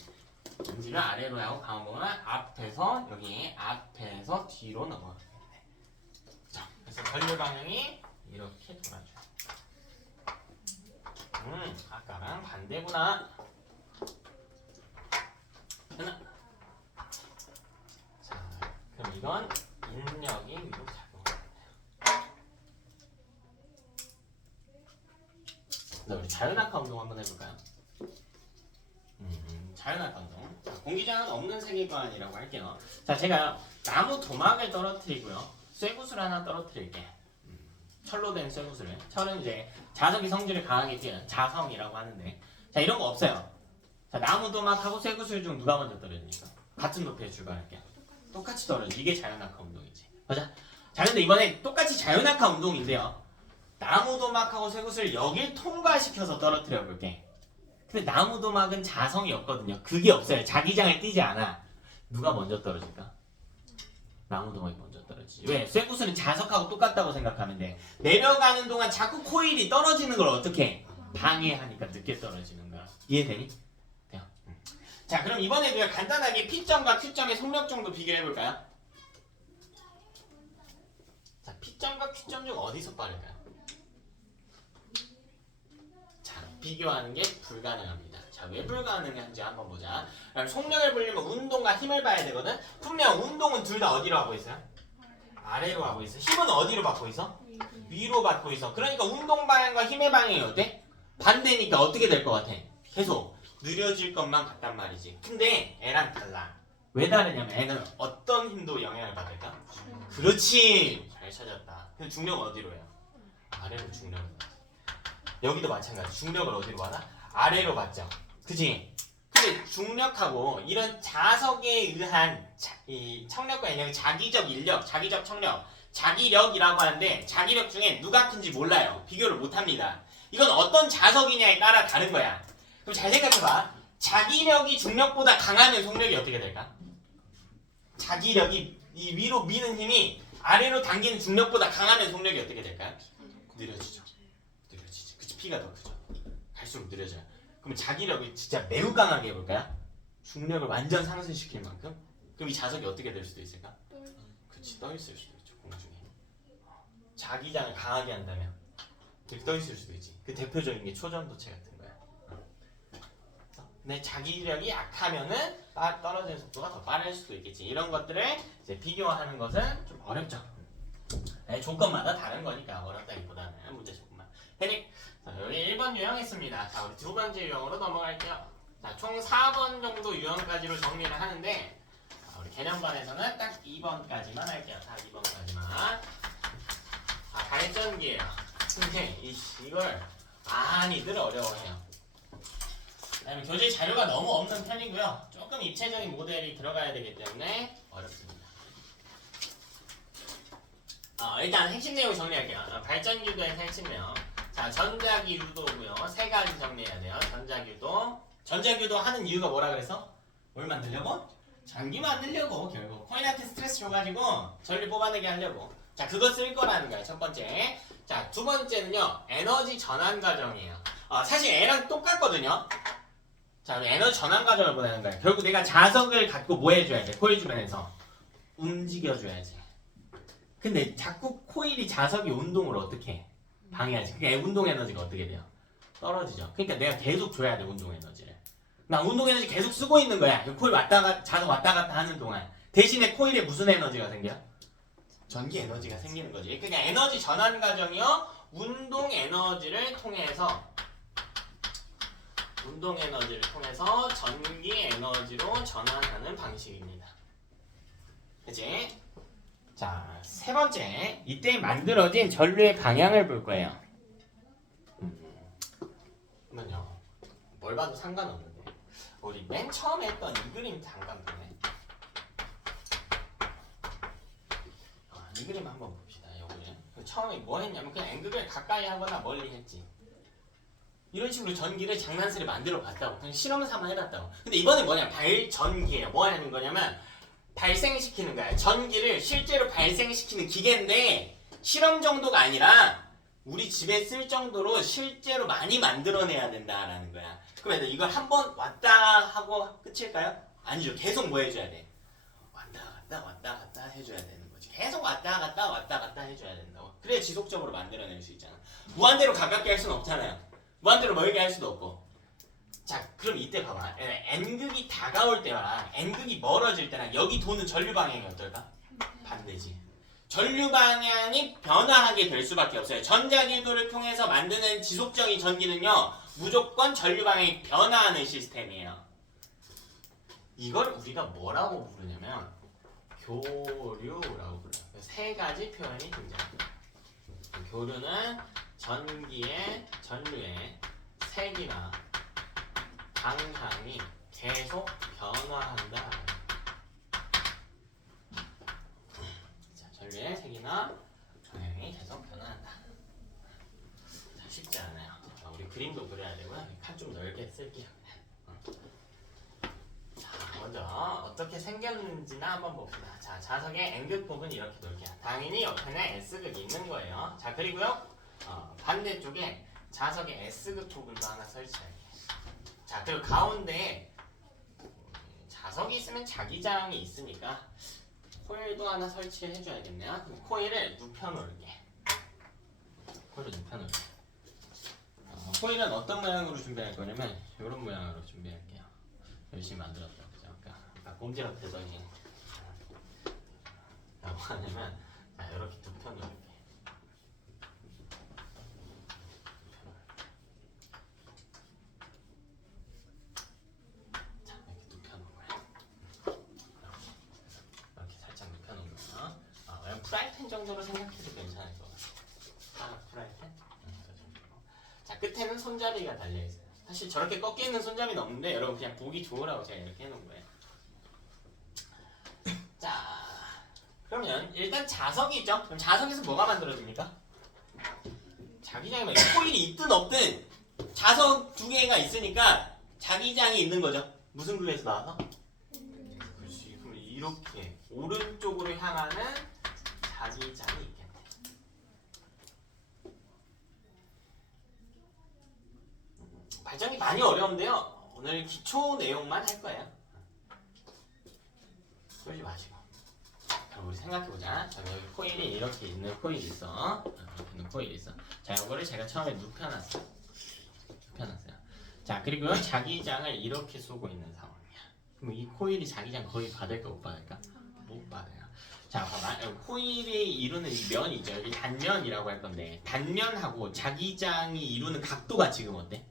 엄지가 아래로 하고 감아보면 앞에서 여기 앞에서 뒤로 넘어가겠네. 자, 그래서 전류 방향이 이렇게 돌아줘요. 아까랑 반대구나. 하나. 자, 그럼 이건 인력이 위로 작용합니다. 자, 우리 자연학화 운동 한번 해볼까요? 자연학화 운동. 자, 공기장은 없는 세계관이라고 할게요. 자, 제가 나무 도막을 떨어뜨리고요. 쇠구슬 하나 떨어뜨릴게. 철로 된 쇠구슬을. 철은 이제 자석이 성질을 강하게 띄는 자성이라고 하는데, 자, 이런 거 없어요. 자, 나무 도막하고 쇠구슬 중 누가 먼저 떨어집니까? 같은 높이에 출발할게요. 똑같이 떨어져. 이게 자연학화 운동이지. 보자. 자, 근데 이번에 똑같이 자연학화 운동인데요. 나무 도막하고 쇠구슬을 여길 통과시켜서 떨어뜨려 볼게. 근데 나무 도막은 자성이 없거든요. 그게 없어요. 자기장을 띄지 않아. 누가 먼저 떨어질까? 나무 도막이 먼저 떨어지지. 왜? 쇠구슬은 자석하고 똑같다고 생각하면 돼. 내려가는 동안 자꾸 코일이 떨어지는 걸 어떻게 방해하니까 늦게 떨어지는 거야. 이해되니? 돼요. 자, 그럼 이번에 우리가 간단하게 P점과 Q점의 속력 정도 비교해 볼까요? 자, P점과 Q점 중 어디서 빠를까요? 자, 비교하는 게 불가능합니다. 자, 왜 불가능한지 한번 보자. 그럼 속력을 보려면 운동과 힘을 봐야 되거든. 분명 운동은 둘 다 어디로 하고 있어요? 아래로 하고 있어. 힘은 어디로 받고 있어? 위로 받고 있어. 그러니까 운동 방향과 힘의 방향이 어때? 반대니까 어떻게 될 것 같아? 계속 느려질 것만 같단 말이지. 근데 애랑 달라. 왜 다르냐면 애는 어떤 힘도 영향을 받을까? 그렇지. 잘 찾았다. 근데 중력은 어디로 해요? 아래로 중력을 받아. 여기도 마찬가지. 중력을 어디로 받아? 아래로 받죠. 그치? 근데 중력하고 이런 자석에 의한 이 청력과 인력이 자기적 인력, 자기적 청력, 자기력이라고 하는데 자기력 중에 누가 큰지 몰라요. 비교를 못합니다. 이건 어떤 자석이냐에 따라 다른 거야. 그럼 잘 생각해봐. 자기력이 중력보다 강하면 속력이 어떻게 될까? 자기력이 이 위로 미는 힘이 아래로 당기는 중력보다 강하면 속력이 어떻게 될까요? 느려지죠. 느려지죠. 그치? P가 더 크죠. 갈수록 느려져요. 그럼 자기력을 진짜 매우 강하게 해볼까요? 중력을 완전 상승시킬 만큼? 그럼 이 자석이 어떻게 될 수도 있을까? 그치, 떠있을 수도 있죠. 공중에. 자기장을 강하게 한다면 이렇게 떠있을 수도 있지. 그 대표적인 게 초전도체 같은 거야. 근데 자기력이 약하면은 떨어지는 속도가 더 빠를 수도 있겠지. 이런 것들을 이제 비교하는 것은 좀 어렵죠. 네, 조건마다 다른 거니까 어렵다기보다는 문제 조건만. 해닉. 자, 여기 1번 유형했습니다. 자, 우리 두 번째 유형으로 넘어갈게요. 자, 총 4번 정도 유형까지로 정리를 하는데, 자, 우리 개념반에서는 딱 2번까지만 할게요. 딱 2번까지만. 발전기예요. 근데 이걸 많이들 어려워해요. 왜냐면 교재 자료가 너무 없는 편이고요. 조금 입체적인 모델이 들어가야 되기 때문에 어렵습니다. 일단 핵심 내용 정리할게요. 발전기도에서 핵심 내용. 자, 전자기유도고요. 세 가지 정리해야 돼요. 전자기유도 하는 이유가 뭐라 그랬어? 뭘 만들려고? 전기 만들려고 결국 코인한테 스트레스 줘가지고 전류 뽑아내게 하려고. 자, 그거 쓸 거라는 거야, 첫 번째. 자, 두 번째는요, 에너지 전환 과정이에요. 사실 얘랑 똑같거든요. 자, 우리 에너지 전환 과정을 보내는 거야. 결국 내가 자석을 갖고 뭐 해줘야 돼? 코일 주변에서 움직여줘야지. 근데 자꾸 코일이 자석이 운동을 어떻게 해? 방해하지. 그게 운동 에너지가 어떻게 돼요? 떨어지죠. 그러니까 내가 계속 줘야 돼, 운동 에너지를. 나 운동 에너지 계속 쓰고 있는 거야. 코일 자석 왔다 갔다 하는 동안. 대신에 코일에 무슨 에너지가 생겨? 전기 에너지가 생기는 거지. 그러니까 에너지 전환 과정이요. 운동 에너지를 통해서 전기 에너지로 전환하는 방식입니다. 그치? 자, 세 번째. 이때 만들어진 전류의 방향을 볼 거예요. 그러면요. 뭘 봐도 상관없는데. 우리 맨 처음에 했던 이 그림 잠깐 보네. 이 그림 한번 봅시다. 요거는 처음에 뭐 했냐면 그냥 N극을 가까이 하거나 멀리 했지. 이런 식으로 전기를 장난스레 만들어 봤다고. 그냥 실험 삼아 해봤다고. 근데 이번에 뭐냐? 발전기예요. 뭐 하는 거냐면 발생시키는 거야. 전기를 실제로 발생시키는 기계인데 실험 정도가 아니라 우리 집에 쓸 정도로 실제로 많이 만들어내야 된다라는 거야. 그럼 이걸 한번 왔다 하고 끝일까요? 아니죠. 계속 뭐 해줘야 돼? 왔다 갔다 해줘야 되는 거지. 계속 왔다 갔다 해줘야 된다고. 그래야 지속적으로 만들어낼 수 있잖아. 무한대로 가깝게 할 수는 없잖아요. 무한대로 멀게 할 수도 없고. 자, 그럼 이때 봐봐. N극이 다가올 때랑 N극이 멀어질 때랑 여기 도는 전류 방향이 어떨까? 반대지. 전류 방향이 변화하게 될 수밖에 없어요. 전자기도를 통해서 만드는 지속적인 전기는요, 무조건 전류 방향이 변화하는 시스템이에요. 이걸 우리가 뭐라고 부르냐면 교류라고 불러요. 세 가지 표현이 등장합니다. 교류는 전류의 색이나 방향이 계속 변화한다. 자, 전류의 색이나 방향이 계속 변화한다. 자, 쉽지 않아요. 우리 그림도 그려야 되고요. 칸 좀 넓게 쓸게요. 자, 먼저 어떻게 생겼는지나 한번 봅시다. 자, 자석의 N극 부분이 이렇게 놓을게요. 당연히 옆에는 S극이 있는 거예요. 자, 그리고요. 반대쪽에 자석의 S극 부분도 하나 설치할게요. 자, 그리고 가운데에 자석이 있으면 자기장이 있으니까 코일도 하나 설치해줘야겠네요. 코일을 눕혀놓을게. 코일은 어떤 모양으로 준비할 거냐면 이런 모양으로 준비할게요. 열심히 만들었죠. 그죠? 아까 꼼지락대더니 뭐 하냐면 이렇게 눕혀놓을게. 프라이팬 정도로 생각해도 괜찮을 것 같아요. 프라이팬? 자, 끝에는 손잡이가 달려있어요. 사실 저렇게 꺾여있는 손잡이는 없는데 여러분 그냥 보기 좋으라고 제가 이렇게 해놓은 거예요. 자, 그러면 일단 자석이 있죠? 그럼 자석에서 뭐가 만들어집니까? 자기장이 코일이 있든 없든 자석 두 개가 있으니까 자기장이 있는 거죠. 무슨 글에서 나와서? 그렇지. 그럼 이렇게 오른쪽으로 향하는 자기장이 있겠네. 발전이 많이 어려운데요. 오늘 기초 내용만 할 거예요. 그러지 마시고. 그럼 우리 생각해보자. 자, 여기 코일이 이렇게 있는 코일이 있어. 이렇게 있는 코일이 있어. 자, 이거를 제가 처음에 눕혀놨어요. 자, 그리고 자기장을 이렇게 쏘고 있는 상황이야. 그럼 이 코일이 자기장 거의 받을까 못 받을까? 못 받아요. 자, 봐봐. 코일이 이루는 이 면이죠. 여기 단면이라고 할 건데 단면하고 자기장이 이루는 각도가 지금 어때?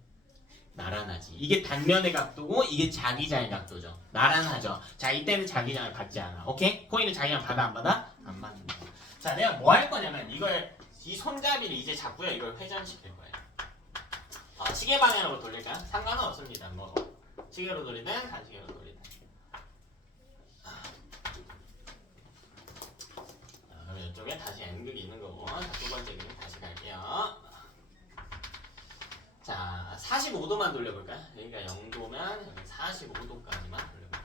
나란하지. 이게 단면의 각도고 이게 자기장의 각도죠. 나란하죠. 자, 이때는 자기장을 받지 않아. 오케이? 코일은 자기장 받아 안 받아? 안 받는다. 자, 내가 뭐 할 거냐면 이 손잡이를 이제 잡고요. 이걸 회전시킬 거예요. 시계 방향으로 돌릴까요? 상관은 없습니다. 뭐 시계로 돌리든 단시계로 돌리든. 그럼 이쪽에 다시 N극이 있는 거고. 자, 두 번째 그림 다시 갈게요. 자, 45도만 돌려볼까요? 여기가 0도면 여기 45도까지만 돌려볼게요.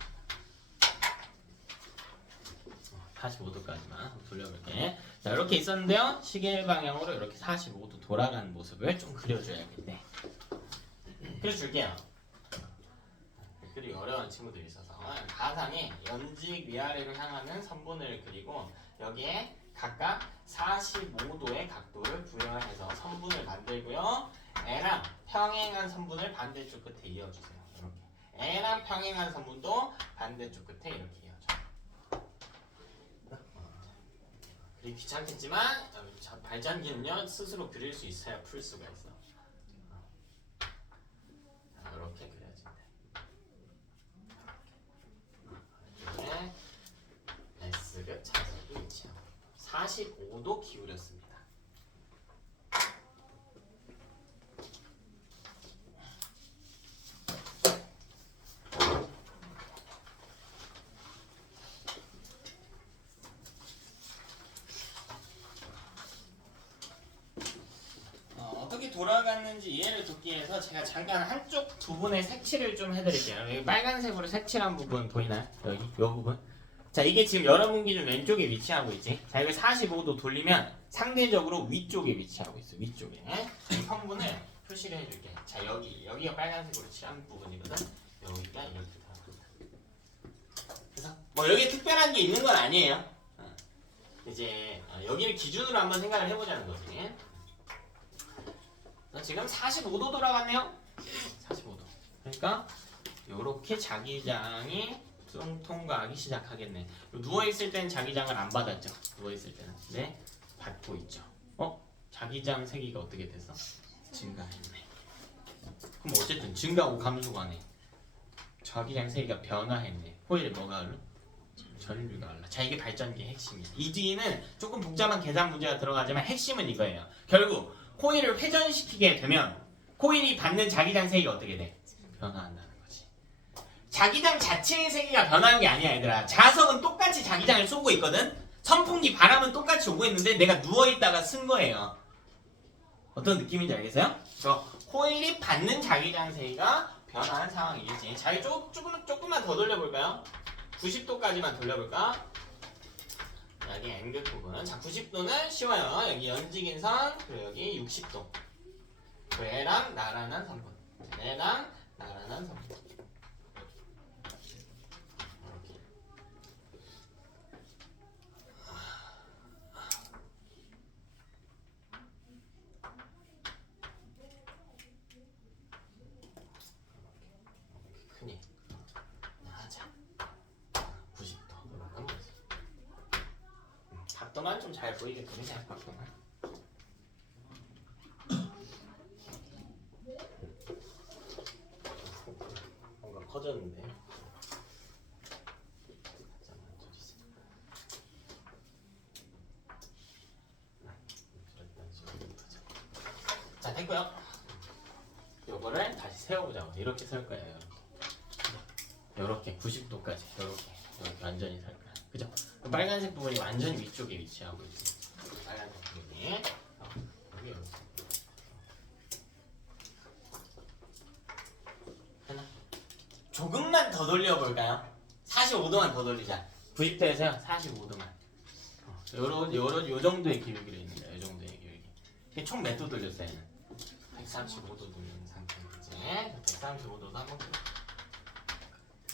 45도까지만 돌려볼게. 자, 이렇게 있었는데요. 시계 방향으로 이렇게 45도 돌아가는 모습을 좀 그려줘야겠네. 그려줄게요. 그리기 어려운 친구들이 있어서 가상에 연직 위아래로 향하는 선분을 그리고 여기에 각각 45도의 각도를 부여해서 선분을 만들고요. N랑 평행한 선분을 반대쪽 끝에 이어주세요. 이렇게. N랑 평행한 선분도 반대쪽 끝에 이렇게 이어줘. 그리기 귀찮겠지만 발전기는요 스스로 그릴 수 있어야 풀 수가 있어. 이렇게 그려진대. 이렇게 S극 자석이 위치하고 45도 기울였습니다. 어떻게 돌아갔는지 이해를 돕기 위해서 제가 잠깐 한쪽 부분에 색칠을 좀 해드릴게요. 여기 빨간색으로 색칠한 부분 보이나요? 여기 이 부분. 자, 이게 지금 여러분 기준 왼쪽에 위치하고 있지. 자, 이걸 45도 돌리면 상대적으로 위쪽에 위치하고 있어. 위쪽에. 이 성분을 표시를 해줄게. 자, 여기가 빨간색으로 칠한 부분이거든. 여기가 이렇게 들어갑니다. 그래서 뭐 여기에 특별한 게 있는 건 아니에요. 이제 여기를 기준으로 한번 생각을 해보자는 거지. 지금 45도 돌아갔네요. 45도. 그러니까 이렇게 자기장이 좀 통과하기 시작하겠네. 누워있을 때는 자기장을 안 받았죠. 누워있을 때는. 네, 받고 있죠. 자기장 세기가 어떻게 돼서? 증가했네. 그럼 어쨌든 증가하고 감소가네. 자기장 세기가 변화했네. 호일에 뭐가 흘러? 전류가 흘러. 자, 이게 발전기의 핵심이야. 이 뒤에는 조금 복잡한 계산 문제가 들어가지만 핵심은 이거예요. 결국 코일을 회전시키게 되면 코일이 받는 자기장 세기가 어떻게 돼? 변화한다는 거지. 자기장 자체의 세기가 변하는 게 아니야, 얘들아. 자석은 똑같이 자기장을 쏘고 있거든. 선풍기 바람은 똑같이 오고 있는데 내가 누워있다가 쓴 거예요. 어떤 느낌인지 알겠어요? 그래서 코일이 받는 자기장 세기가 변하는 상황이겠지. 자, 조금만 더 돌려볼까요? 90도까지만 돌려볼까? 여기 N극 부분. 자, 90도는 쉬워요. 여기 연직인 선, 그리고 여기 60도. 그리고 얘랑 나란한 선분. 얘랑 나란한 선분. 이렇게. 크니. 하자. 90도 돌아가는 거지. 각도만 좀 잘 보이게끔 그냥 각도만. 뭔가 커졌는데. 자, 됐고요. 요거를 다시 세워보자고. 이렇게 설 거예요. 이렇게 90도까지. 이렇게 완전히 설 거야. 그죠? 그 빨간색 부분이 완전히 위쪽에 위치하고 있지. 빨간색 부분이 여기 이렇게. 하나. 조금만 더 돌려볼까요? 45도만 더 돌리자. 90도에서요. 45도만. 요 정도의 기울기로 있는 거야. 요 정도의 기울기. 이게 총 몇 도 돌렸어요? 135도 돌리는 상태이지. 135도도 한번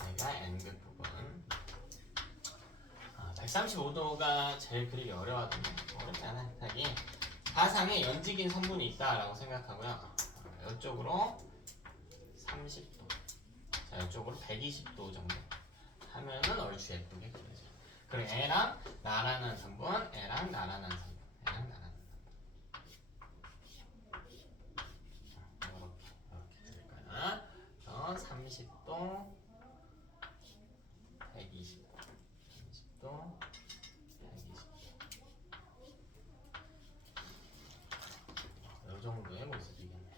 여기가 N극 부분. 135도가 제일 그리기 어려워하던데 어렵지 않아. 여기 가상에 연직인 선분이 있다라고 생각하고요. 이쪽으로 30도, 자 이쪽으로 120도 정도 하면은 얼추 예쁘게 그려져요. 그리고 L랑 나란한 선분, L랑 나란한 선분, L랑 나란한 선분. 이렇게 될 거야. 30도, 120도. 30도, 120도. 이 정도의 모습이겠네요.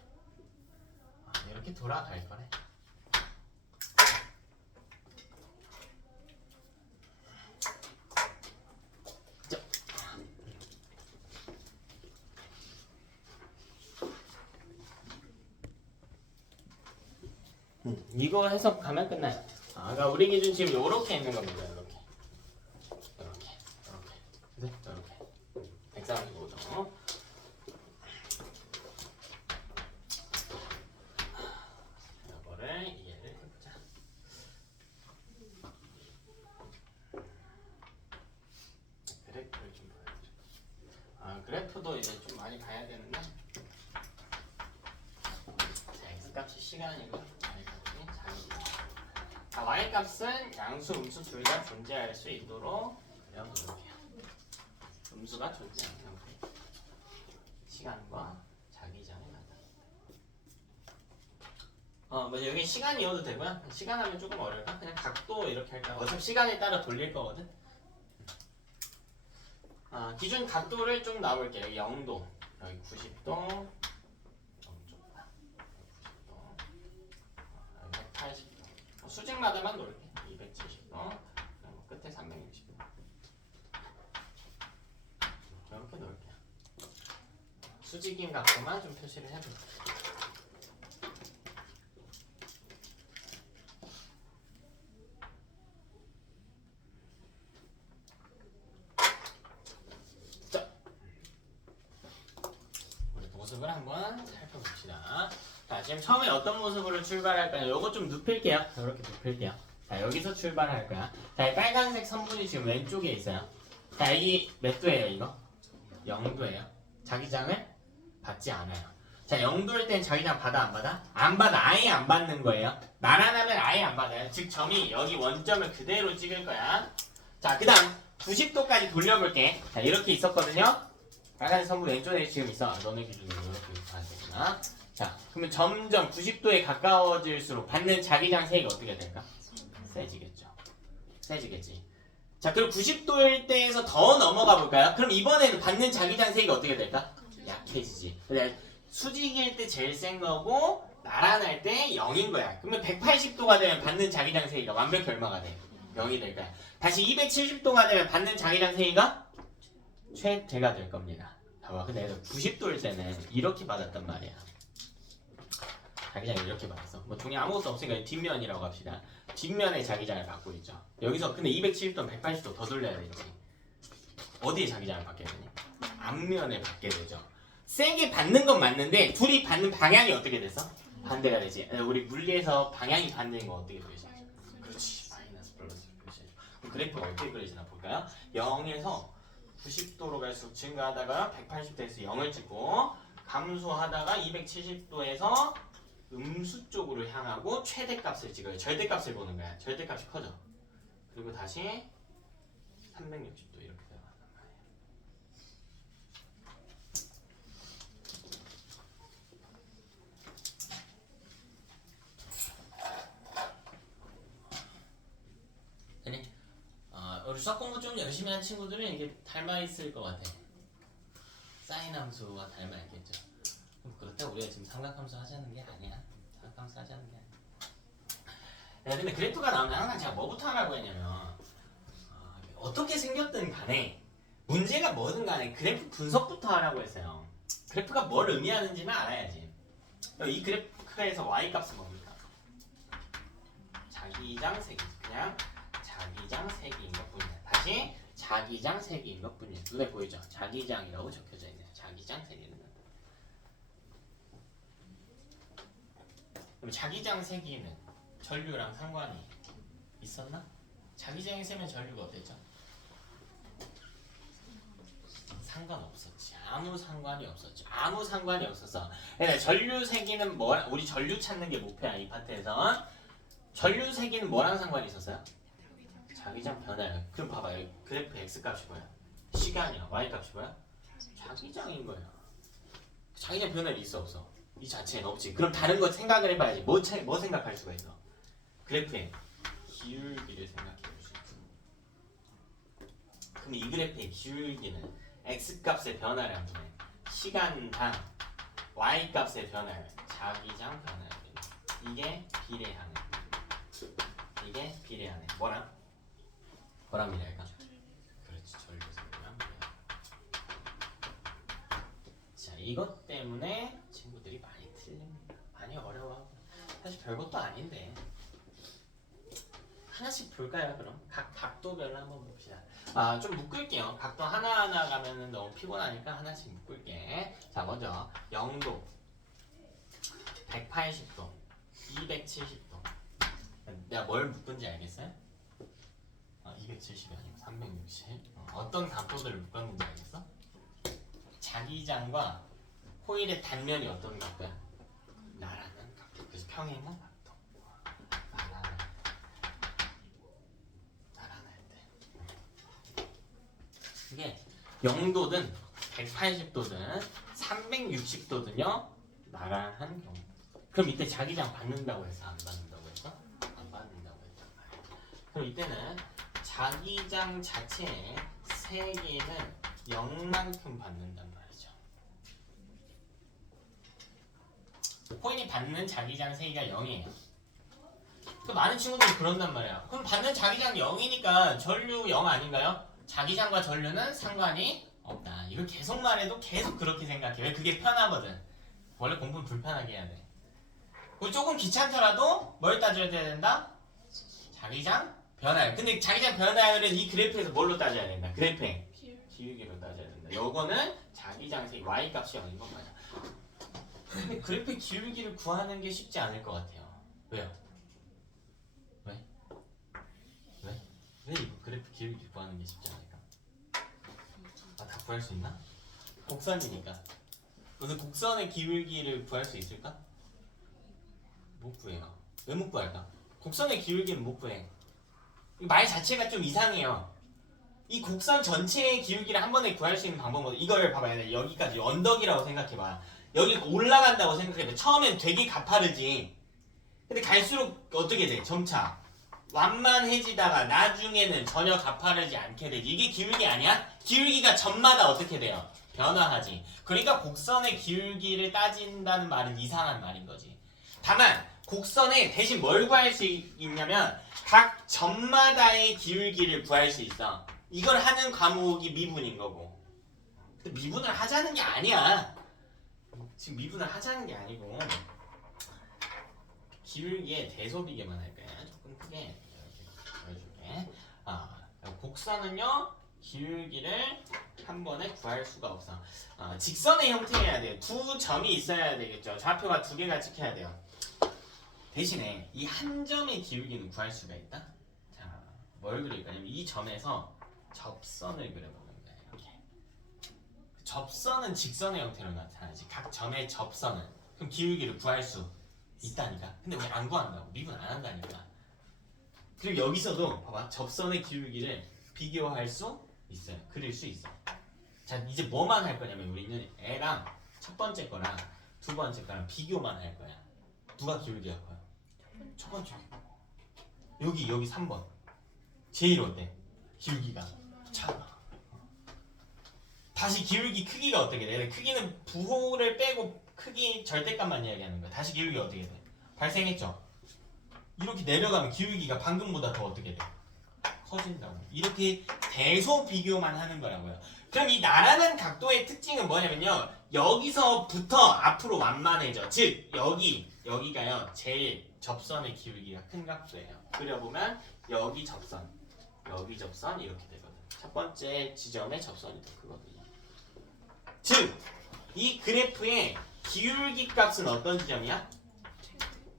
이렇게 돌아갈 거네. 이거 해석하면 끝나요. 그러니까 우리 기준 지금 이렇게 있는 겁니다. 이렇게. 135도. 이거를 이해를 해보자. 그래프를 좀 보여드려. 그래프도 이제 좀 많이 봐야 되는데. 자, x값이 시간이고 y값이 자기장. y값은 양수, 음수 둘 다 존재할 수 있도록 그려놓을게요. 음수가 존재하는 형태. 시간과 자기장을 나타. 뭐 여기 시간이어도 되고요. 시간 하면 조금 어려울까? 그냥 각도 이렇게 할까요? 어차피 시간에 따라 돌릴 거거든. 기준 각도를 좀 나올게요. 여기 0도, 여기 90도, 좀 좁다. 90도, 여기 180도. 수직마다만 놓을게. 270도, 그리고 끝에 360도. 이렇게 놓을게요. 수직인 각도만 좀 표시를 해볼게요. 모습을 한번 살펴봅시다. 자, 지금 처음에 어떤 모습으로 출발할까요? 요거 좀 눕힐게요. 이렇게 눕힐게요. 자, 여기서 출발할 거야. 자, 빨간색 선분이 지금 왼쪽에 있어요. 자, 여기 몇 도예요, 이거? 0도예요. 자기장을 받지 않아요. 자, 0도일 땐 자기장 받아, 안 받아? 안 받아. 아예 안 받는 거예요. 나란하면 아예 안 받아요. 즉, 점이 여기 원점을 그대로 찍을 거야. 자, 그 다음 90도까지 돌려볼게. 자, 이렇게 있었거든요. 빨간색 선분 왼쪽에 지금 있어. 너네 기준으로 이렇게 봐야 되구나. 자, 그러면 점점 90도에 가까워질수록 받는 자기장 세기가 어떻게 될까? 세지겠죠. 세지겠지. 자, 그리고 90도일 때에서 더 넘어가 볼까요? 그럼 이번에는 받는 자기장 세기가 어떻게 될까? 약해지지. 수직일 때 제일 센 거고 나란할 때 0인 거야. 그러면 180도가 되면 받는 자기장 세기가 완벽히 얼마가 돼? 0이 될 거야. 다시 270도가 되면 받는 자기장 세기가 최대가 될 겁니다. 봐봐, 근데 90도일 때는 이렇게 받았단 말이야. 자기장을 이렇게 받았어. 뭐 종이 아무것도 없으니까 뒷면이라고 합시다. 뒷면에 자기장을 받고 있죠. 여기서 근데 270도, 180도 더 돌려야 돼, 이렇게. 어디에 자기장을 받게 되니? 앞면에 받게 되죠. 세게 받는 건 맞는데 둘이 받는 방향이 어떻게 됐어? 반대가 되지. 우리 물리에서 방향이 반대인 거 어떻게 표시하죠? 그렇지, 마이너스 플러스 표시하죠. 그럼 그래프가 어떻게 그려지나 볼까요? 0에서 90도로 갈수록 증가하다가 180도에서 0을 찍고 감소하다가 270도에서 음수 쪽으로 향하고 최대값을 찍어요. 절대값을 보는 거야. 절대값이 커져. 그리고 다시 360도 이렇게 들어간단 말이에요. 되니? 우리 수학 공부 좀 열심히 한 친구들은 이게 닮아 있을 것 같아. 사인 함수와 닮아 있겠죠. 그렇다고 우리가 지금 삼각함수 하자는 게 아니야. 삼각함수 하자는 게 아니야. 근데 그래프가 나오면 항상 제가 뭐부터 하라고 했냐면 어떻게 생겼든 간에 문제가 뭐든 간에 그래프 분석부터 하라고 했어요. 그래프가 뭘 의미하는지는 알아야지. 이 그래프에서 y값은 뭡니까? 자기장 세기. 그냥 자기장 세기인 것뿐이야. 다시 자기장 세기인 것뿐이야. 눈에 보이죠? 자기장이라고 적혀져 있네요. 자기장 세기는. 그럼 자기장 세기는 전류랑 상관이 있었나? 자기장이 세면 전류가 어땠죠? 상관없었지. 아무 상관이 없었죠. 아무 상관이 없었어. 그러니까 전류 세기는 뭐랑 우리 전류 찾는 게 목표야 이 파트에서. 전류 세기는 뭐랑 상관이 있었어요? 자기장 변화요. 그럼 봐봐 여기 그래프 x 값이 뭐야? 시간이야. y 값이 뭐야? 자기장인 거야. 자기장 변화는 있어 없어? 이 자체는 없지. 그럼 다른 거 생각을 해봐야지. 뭐 생각할 수가 있어? 그래프의 기울기를 생각해 볼 수 있어. 그럼 이 그래프의 기울기는 x 값의 변화를 한번 해. 시간당 y 값의 변화를 자기장 변화를 해. 이게 비례하네. 이게 비례하네. 뭐랑 비례할까? 그렇지, 전류세기랑 비례. 자, 이것 때문에 친구들이 많이 틀립니다. 많이 어려워. 사실 별것도 아닌데. 하나씩 볼까요, 그럼? 각 각도별로 한번 봅시다. 좀 묶을게요. 각도 하나하나 가면은 너무 피곤하니까 하나씩 묶을게. 자, 먼저 0도, 180도, 270도. 내가 뭘 묶은지 알겠어요? 270이 아니고 360. 어떤 각도들을 묶었는지 알겠어? 자기장과 호일의 단면이 어떤 각도야? 나라는 각도. 그래서 평행은 각도. 나란할 때. 이게 0도든 180도든 360도든요. 나란한 경우. 그럼 이때 자기장 받는다고 해서 안 받는다고 했어? 안 받는다고 했단 말이야. 그럼 이때는 자기장 자체의 세기는 0만큼 받는단 말이죠. 코인이 받는 자기장 세기가 0이에요. 많은 친구들이 그런단 말이야. 그럼 받는 자기장 0이니까 전류 0 아닌가요? 자기장과 전류는 상관이 없다. 이걸 계속 말해도 계속 그렇게 생각해. 왜? 그게 편하거든. 원래 공부는 불편하게 해야 돼. 그리고 조금 귀찮더라도 뭘 따져야 된다? 자기장 변화율. 근데 자기장 변화율은 이 그래프에서 뭘로 따져야 된다? 그래프에 기울기로 따져야 된다. 요거는 자기장 세기 y 값이 0인 건 맞아. 근데 그래프의 기울기를 구하는 게 쉽지 않을 것 같아요. 왜요? 왜 이거 그래프 기울기 구하는 게 쉽지 않을까? 다 구할 수 있나? 곡선이니까. 근데 곡선의 기울기를 구할 수 있을까? 못 구해요. 왜 못 구할까? 곡선의 기울기는 못 구해. 말 자체가 좀 이상해요. 이 곡선 전체의 기울기를 한 번에 구할 수 있는 방법은 이걸 봐봐요. 여기까지 언덕이라고 생각해봐. 여기 올라간다고 생각해봐. 처음엔 되게 가파르지. 근데 갈수록 어떻게 돼? 점차 완만해지다가 나중에는 전혀 가파르지 않게 되지. 이게 기울기 아니야? 기울기가 점마다 어떻게 돼요? 변화하지. 그러니까 곡선의 기울기를 따진다는 말은 이상한 말인 거지. 다만 곡선에 대신 뭘 구할 수 있냐면 각 점마다의 기울기를 구할 수 있어. 이걸 하는 과목이 미분인 거고. 근데 미분을 하자는 게 아니야. 지금 미분을 하자는 게 아니고 기울기에 대소비계만 할 거야. 조금 크게 이렇게 보여줄게. 곡선은요 기울기를 한 번에 구할 수가 없어. 직선의 형태여야 돼요. 두 점이 있어야 되겠죠. 좌표가 두 개가 찍혀야 돼요. 대신에 이 한 점의 기울기는 구할 수가 있다. 자, 뭘 그릴까요? 이 점에서 접선을 그려보는 거예요. 이렇게. 접선은 직선의 형태로 나타나지. 각 점의 접선은. 그럼 기울기를 구할 수 있다니까. 근데 왜 안 구한다고? 미분 안 한다니까. 그리고 여기서도 봐봐. 접선의 기울기를 비교할 수 있어요. 그릴 수 있어. 자, 이제 뭐만 할 거냐면 우리는 애랑 첫 번째 거랑 두 번째 거랑 비교만 할 거야. 누가 기울기가 커요? 첫 번째. 여기 3번. 제일 어때? 기울기가 작아. 다시 기울기 크기가 어떻게 돼? 크기는 부호를 빼고 크기 절대값만 이야기하는 거야. 다시 기울기가 어떻게 돼? 발생했죠? 이렇게 내려가면 기울기가 방금보다 더 어떻게 돼? 커진다고. 이렇게 대소 비교만 하는 거라고요. 그럼 이 나란한 각도의 특징은 뭐냐면요. 여기서부터 앞으로 완만해져. 즉 여기가요. 제일 접선의 기울기가 큰 각도예요. 그려보면 여기 접선 이렇게 되거든. 첫 번째 지점의 접선이 더 크거든요. 즉 이 그래프의 기울기 값은 어떤 지점이야?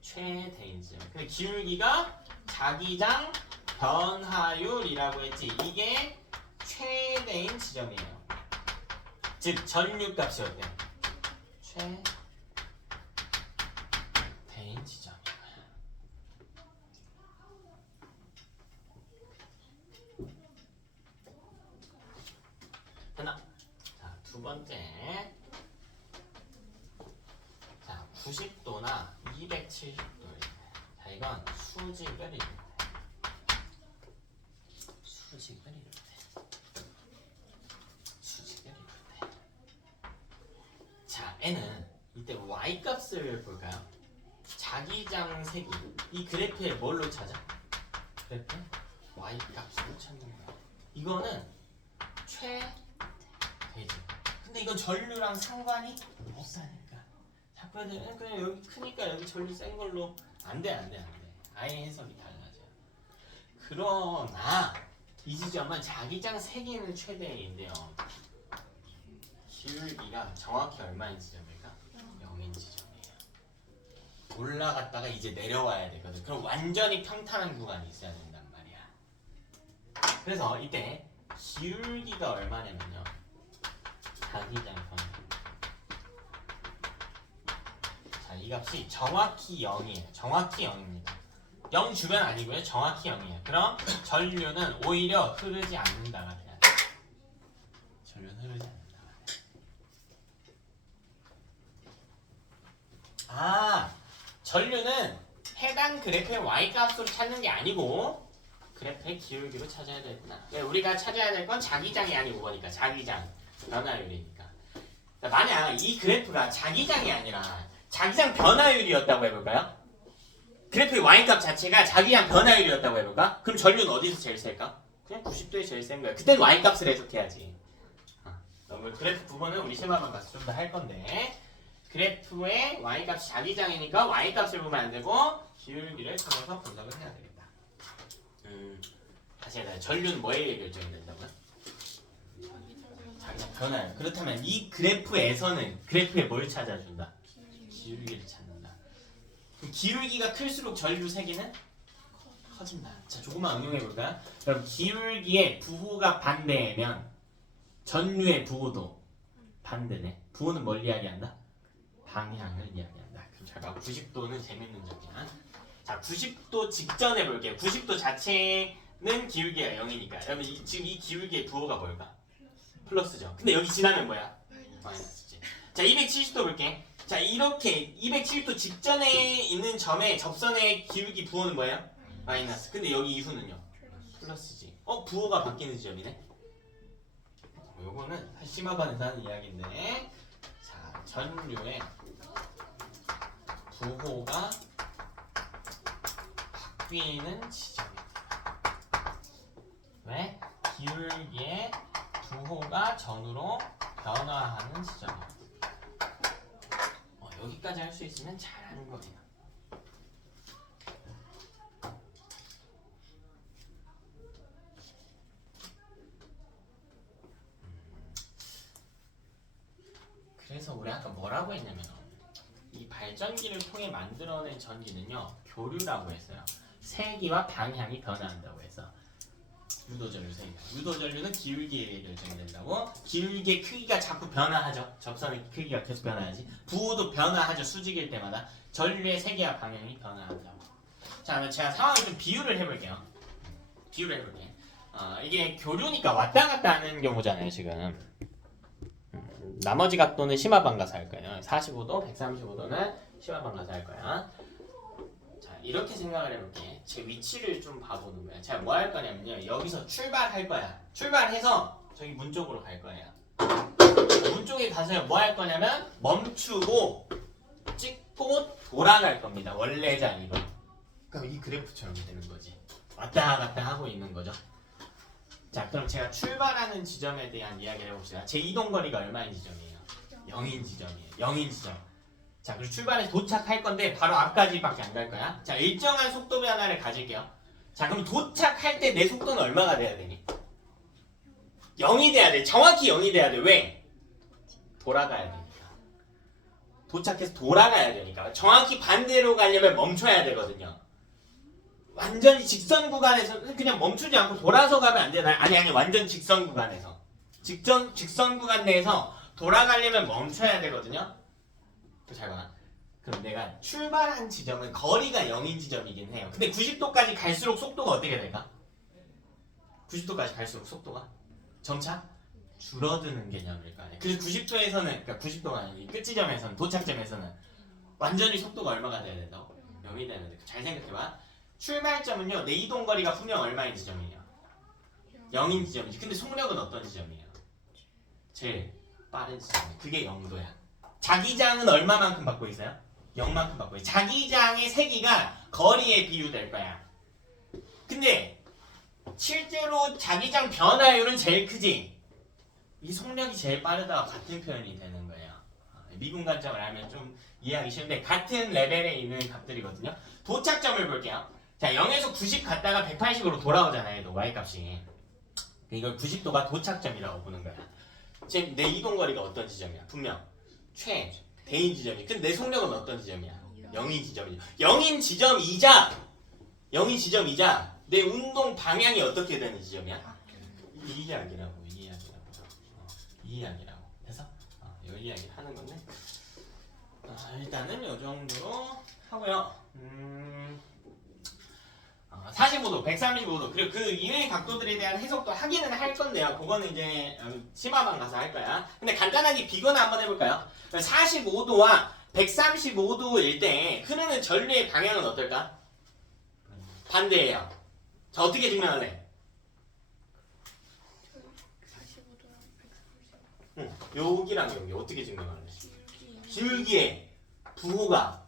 최대인 지점. 근데 기울기가 자기장 변화율이라고 했지. 이게 최대인 지점이에요. 즉 전류 값이 어때? 최대인 지점이에요. 됐나? 자, 두 번째. 자, 90도나 270도. 자, 이건 수직을 이룰 때. 수직을 이룰 때. 자, N은 이때 Y 값을 볼까요? 자기장 세기. 이 그래프에 뭘로 찾아? 그래프 Y 값으로 찾는 거야. 이거는 최대지. 근데 이건 전류랑 상관이 없으니까. 자꾸 애들 그냥 여기 크니까 여기 전류 센 걸로 안 돼. 아예 해석이 달라져. 그러나 이 지점은 자기장 세기는 최대인데요. 기울기가 정확히 얼마인 지점일까? 0인 지점이에요. 올라갔다가 이제 내려와야 되거든. 그럼 완전히 평탄한 구간이 있어야 된단 말이야. 그래서 이때 기울기가 얼마냐면요. 자기장 평탄. 자, 이 값이 정확히 0이에요. 정확히 0입니다. 0 주변 아니고요. 정확히 0이에요. 그럼 전류는 오히려 흐르지 않는다가 돼야 돼요. 전류는 흐르지 않는다가 돼요. 아, 전류는 해당 그래프의 y값으로 찾는 게 아니고 그래프의 기울기로 찾아야 되구나. 네, 우리가 찾아야 될 건 자기장이 아니고 뭐니까 자기장 변화율이니까. 그러니까 만약 이 그래프가 자기장이 아니라 자기장 변화율이었다고 해볼까요? 그래프의 y값 자체가 자기장 변화율이었다고 해볼까? 그럼 전류는 어디서 제일 셀까? 그냥 90도에 제일 센 거야. 그땐 y값을 해석해야지. 그럼 그래프 부분은 우리 시험만 가서 좀 더 할 건데 그래프의 y값이 자기장이니까 y값을 보면 안 되고 기울기를 통해서 분석을 해야 되겠다. 다시 해봐요. 전류는 뭐에 결정이 된다고요? 자기장 변화율. 그렇다면 이 그래프에서는 그래프에 뭘 찾아준다? 기울기를 찾는다. 그럼 기울기가 클수록 전류 세기는 커진다. 자, 조금만 응용해볼까요? 그럼 기울기의 부호가 반대면 전류의 부호도 반대네. 부호는 뭘 이야기한다? 방향을 이야기한다. 그럼 잘 봐. 90도는 재밌는 점이야. 자, 90도 직전 해볼게요. 90도 자체는 기울기가 0이니까. 그러면 지금 이 기울기의 부호가 뭘까? 플러스죠. 근데 여기 지나면 뭐야? 마이너스지. 자, 270도 볼게. 자, 이렇게 270도 직전에 있는 점의 접선의 기울기 부호는 뭐예요? 마이너스. 근데 여기 이후는요? 플러스지. 부호가 바뀌는 지점이네. 요거는 심화반에서 하는 이야기인데, 자, 전류의 부호가 바뀌는 지점입니다. 왜? 기울기의 부호가 전후로 변화하는 지점입니다. 여기까지 할 수 있으면 잘하는 거예요. 그래서 우리 아까 뭐라고 했냐면 이 발전기를 통해 만들어낸 전기는요 교류라고 했어요. 세기와 방향이 변화한다고 해서 유도전류 세기. 유도전류는 기울기에 결정이 된다고. 기울기의 크기가 자꾸 변화하죠. 접선의 크기가 계속 변화하지. 부호도 변화하죠. 수직일 때마다. 전류의 세기와 방향이 변화한다고. 자, 그러면 제가 상황을 좀 비유를 해볼게요. 비유를 해볼게. 이게 교류니까 왔다 갔다 하는 경우잖아요. 지금. 나머지 각도는 심화반 가서 할 거예요. 45도, 135도는 심화반 가서 할 거야. 자, 이렇게 생각을 해볼게. 제 위치를 좀 봐보는 거야. 제가 뭐 할 거냐면요. 여기서 출발할 거야. 출발해서 저기 문 쪽으로 갈 거예요. 문 쪽에 가서 뭐 할 거냐면 멈추고 찍고 돌아갈 겁니다. 원래 자리로. 그럼 이 그래프처럼 되는 거지. 왔다 갔다 하고 있는 거죠. 자, 그럼 제가 출발하는 지점에 대한 이야기를 해봅시다. 제 이동거리가 얼마인 지점이에요? 0인 지점이에요. 0인 지점. 자, 그리고 출발해서 도착할 건데 바로 앞까지밖에 안 갈 거야. 자, 일정한 속도 변화를 가질게요. 자, 그럼 도착할 때 내 속도는 얼마가 돼야 되니? 0이 돼야 돼. 정확히 0이 돼야 돼. 왜? 돌아가야 되니까. 도착해서 돌아가야 되니까. 정확히 반대로 가려면 멈춰야 되거든요. 완전히 직선 구간에서 그냥 멈추지 않고 돌아서 가면 안 되나요? 아니, 완전 직선 구간에서. 직선 구간 내에서 돌아가려면 멈춰야 되거든요. 잘 봐. 그럼 내가 출발한 지점은 거리가 0인 지점이긴 해요. 근데 90도까지 갈수록 속도가 어떻게 될까? 90도까지 갈수록 속도가 점차 줄어드는 개념일 거 아니에요. 그래서 90도에서는, 그러니까 90도가 아니고 끝 지점에서는, 도착점에서는 완전히 속도가 얼마가 돼야 된다고? 0이 되는데 잘 생각해봐. 출발점은요, 내 이동거리가 분명 얼마인 지점이에요? 0인 지점이지. 근데 속력은 어떤 지점이에요? 제일 빠른 지점. 그게 0도야. 자기장은 얼마만큼 받고 있어요? 0만큼 받고 있어요. 자기장의 세기가 거리에 비유될 거야. 근데 실제로 자기장 변화율은 제일 크지. 이 속력이 제일 빠르다와 같은 표현이 되는 거예요. 미분 관점을 알면 좀 이해하기 쉬운데 같은 레벨에 있는 값들이거든요. 도착점을 볼게요. 자, 0에서 90 갔다가 180으로 돌아오잖아요. 너 y값이. 이걸 90도가 도착점이라고 보는 거야. 지금 내 이동거리가 어떤 지점이야? 분명 최대인 지점이. 근데 내 속력은 어떤 지점이야? 0인 지점이죠. 0인 지점이자 내 운동 방향이 어떻게 되는 지점이야? 이 이야기라고. 이 이야기라고. 그래서 이 이야기를 하는 건데 일단은 이 정도로 하고요. 45도, 135도 그리고 그 이외의 각도들에 대한 해석도 하기는 할 건데요. 그거는 이제 심화반 가서 할 거야. 근데 간단하게 비교는 한번 해볼까요? 45도와 135도일 때 흐르는 전류의 방향은 어떨까? 반대예요. 자, 어떻게 증명할래? 여기랑 여기 어떻게 증명할래? 기울기의 부호가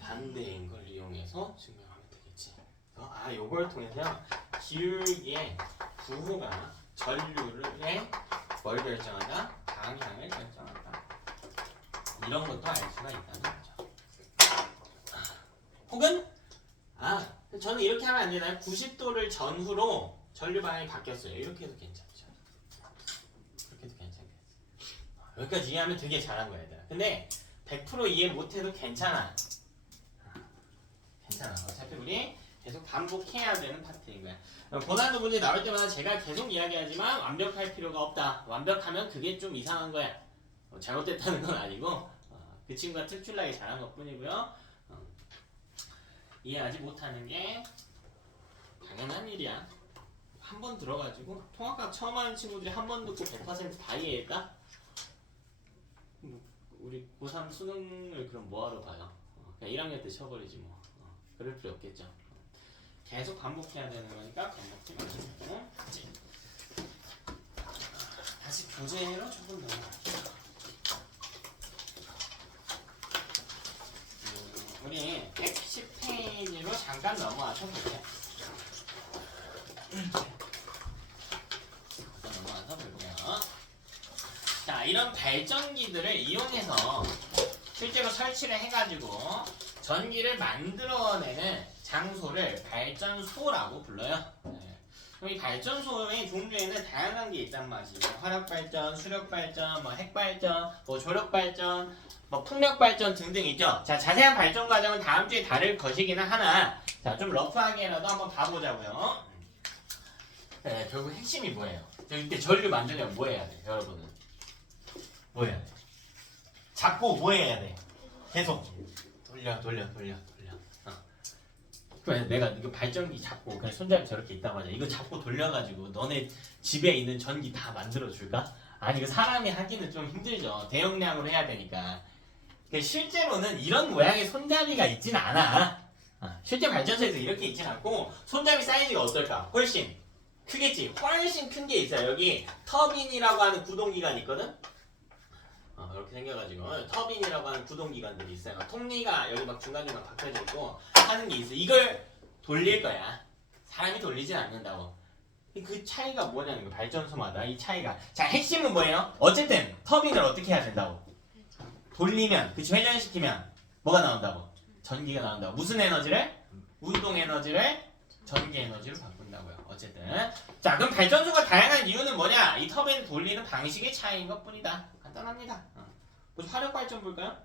반대인 걸 이용해서 증명하면 되겠지. 요걸 통해서 기울기의 부호가 전류의 뭘 결정한다? 방향을 결정한다. 이런 것도 알 수가 있다는 거죠. 혹은 저는 이렇게 하면 안 되나요? 90도를 전후로 전류 방향이 바뀌었어요. 이렇게 해도 괜찮죠. 그렇게 해도 괜찮겠어. 여기까지 이해하면 되게 잘한 거야, 얘들아. 근데 100% 이해 못해도 괜찮아. 괜찮아. 어차피 우리 계속 반복해야 되는 파트인 거야. 고난도 문제 나올 때마다 제가 계속 이야기하지만 완벽할 필요가 없다. 완벽하면 그게 좀 이상한 거야. 잘못됐다는 건 아니고 그 친구가 특출나게 잘한 것 뿐이고요. 이해하지 못하는 게 당연한 일이야. 한 번 들어가지고 통합학 처음 하는 친구들이 한 번 듣고 100%다 이해했다? 우리 고3 수능을 그럼 뭐하러 봐요? 그냥 1학년 때 쳐버리지 뭐. 그럴 필요 없겠죠. 계속 반복해야 되는 거니까 반복해 마시고 다시 교재로 조금 넘어갈게요. 우리 110페이지로 잠깐 넘어와서 볼게요. 넘어와서 볼게요. 자, 이런 발전기들을 이용해서 실제로 설치를 해가지고 전기를 만들어내는 장소를 발전소라고 불러요. 그럼 이 발전소의 종류에는 다양한 게 있단 말이죠. 화력발전, 수력발전, 핵발전, 조력발전, 풍력발전 등등 있죠. 자, 자세한 발전 과정은 다음 주에 다룰 것이기는 하나, 자, 좀 러프하게라도 한번 봐보자고요. 결국 핵심이 뭐예요? 이때 전류 만들려면 뭐 해야 돼, 여러분은? 뭐 해야 돼? 잡고 뭐 해야 돼? 계속 돌려. 그래, 내가 이거 발전기 잡고 그냥 손잡이 저렇게 있다고 하자. 이거 잡고 돌려가지고 너네 집에 있는 전기 다 만들어줄까? 아니, 이거 사람이 하기는 좀 힘들죠. 대용량으로 해야 되니까. 실제로는 이런 모양의 손잡이가 있진 않아. 실제 발전소에서 이렇게 있진 않고 손잡이 사이즈가 어떨까? 훨씬 크겠지. 훨씬 큰 게 있어요. 여기 터빈이라고 하는 구동기관이 있거든. 이렇게 생겨가지고 터빈이라고 하는 구동기관들이 있어요. 톱니가 여기 막 중간중간 박혀져 있고 하는 게 있어. 이걸 돌릴 거야. 사람이 돌리진 않는다고. 그 차이가 뭐냐는 거. 발전소마다 이 차이가. 자, 핵심은 뭐예요? 어쨌든 터빈을 어떻게 해야 된다고? 돌리면, 그치, 회전시키면 뭐가 나온다고? 전기가 나온다고. 무슨 에너지를? 운동 에너지를 전기 에너지로 바꾼다고요. 어쨌든. 자, 그럼 발전소가 다양한 이유는 뭐냐? 이 터빈을 돌리는 방식의 차이인 것 뿐이다. 간단합니다. 화력 발전 볼까요?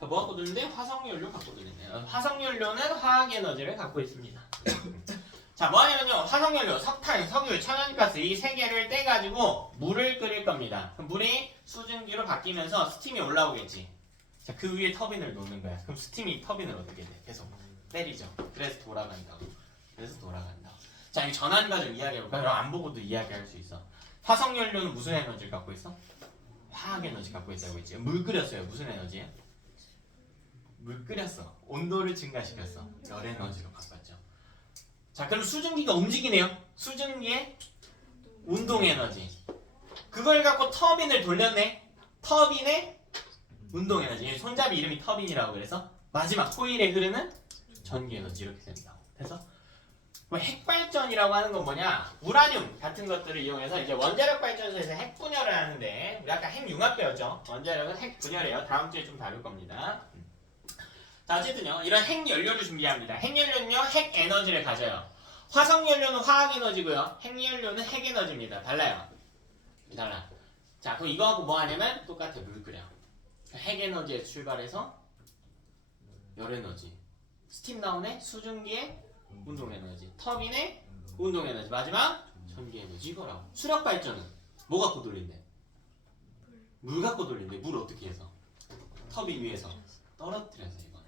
자, 뭐 갖고 들는데? 화석연료 갖고 들리네요. 화석연료는 화학 에너지를 갖고 있습니다. 자, 뭐 하냐면요. 화석연료, 석탄, 석유, 천연가스 이 세 개를 떼가지고 물을 끓일 겁니다. 그럼 물이 수증기로 바뀌면서 스팀이 올라오겠지. 자, 그 위에 터빈을 놓는 거야. 그럼 스팀이 터빈을 어떻게 돼? 계속 때리죠. 그래서 돌아간다고. 자, 이 전환 과정 이야기해볼까요? 그럼 안 보고도 이야기할 수 있어. 화석연료는 무슨 에너지를 갖고 있어? 화학 에너지 갖고 있다고 했지. 물 끓였어요. 무슨 에너지예요? 물 끓였어. 온도를 증가시켰어. 열 에너지로 바꿨죠. 자, 그럼 수증기가 움직이네요. 수증기의 운동 에너지. 그걸 갖고 터빈을 돌렸네. 터빈의 운동 에너지. 손잡이 이름이 터빈이라고 그래서 마지막 코일에 흐르는 전기 에너지 이렇게 된다고. 그래서 핵발전이라고 하는 건 뭐냐? 우라늄 같은 것들을 이용해서 이제 원자력 발전소에서 핵 분열을 하는데 우리 아까 핵융합 배웠죠? 원자력은 핵 분열이에요. 다음 주에 좀 다룰 겁니다. 자, 어쨌든요. 이런 핵연료를 준비합니다. 핵연료는요. 핵 에너지를 가져요. 화석연료는 화학에너지고요. 핵연료는 핵에너지입니다. 달라요. 달라. 자, 그럼 이거하고 뭐 하냐면 똑같아. 물 끓여. 핵에너지에 출발해서 열에너지. 스팀 나오네. 수증기의 운동에너지. 터빈의 운동에너지. 마지막 전기에너지 이거라고. 수력발전은 뭐 갖고 돌린대? 물 갖고 돌린대. 물 어떻게 해서? 터빈 위에서 떨어뜨려서 이거네.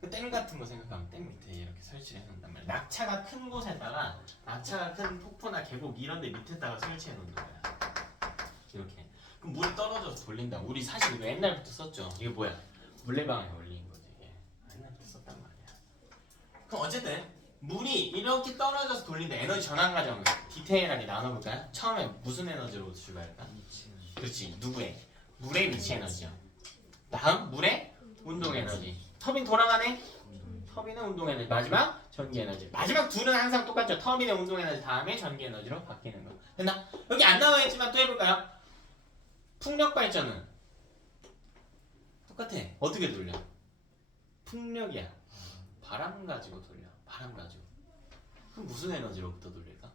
그 댐 같은 거 생각하면 댐 밑에 이렇게 설치해 놓는단 말이야. 낙차가 큰 곳에다가 낙차가 큰 폭포나 계곡 이런 데 밑에다가 설치해 놓는 거야. 이렇게. 그럼 물이 떨어져서 돌린다. 우리 사실 이거 옛날부터 썼죠. 이게 뭐야? 물레방아에 올린 거지. 이게. 옛날부터 썼단 말이야. 그럼 어쨌든 물이 이렇게 떨어져서 돌린다. 에너지 전환 과정을 디테일하게 나눠볼까요? 처음에 무슨 에너지로 출발할까? 그렇지. 누구의? 물의 미치 에너지요. 다음 물의 운동 에너지. 터빈 돌아가네. 터빈의 운동 에너지. 마지막 전기 에너지. 마지막 둘은 항상 똑같죠. 터빈의 운동 에너지 다음에 전기 에너지로 바뀌는 거. 됐나? 여기 안 나와 있지만 또 해볼까요? 풍력 발전은 똑같아. 어떻게 돌려? 풍력이야. 바람 가지고 돌려. 바람 가지고. 그럼 무슨 에너지로부터 돌릴까?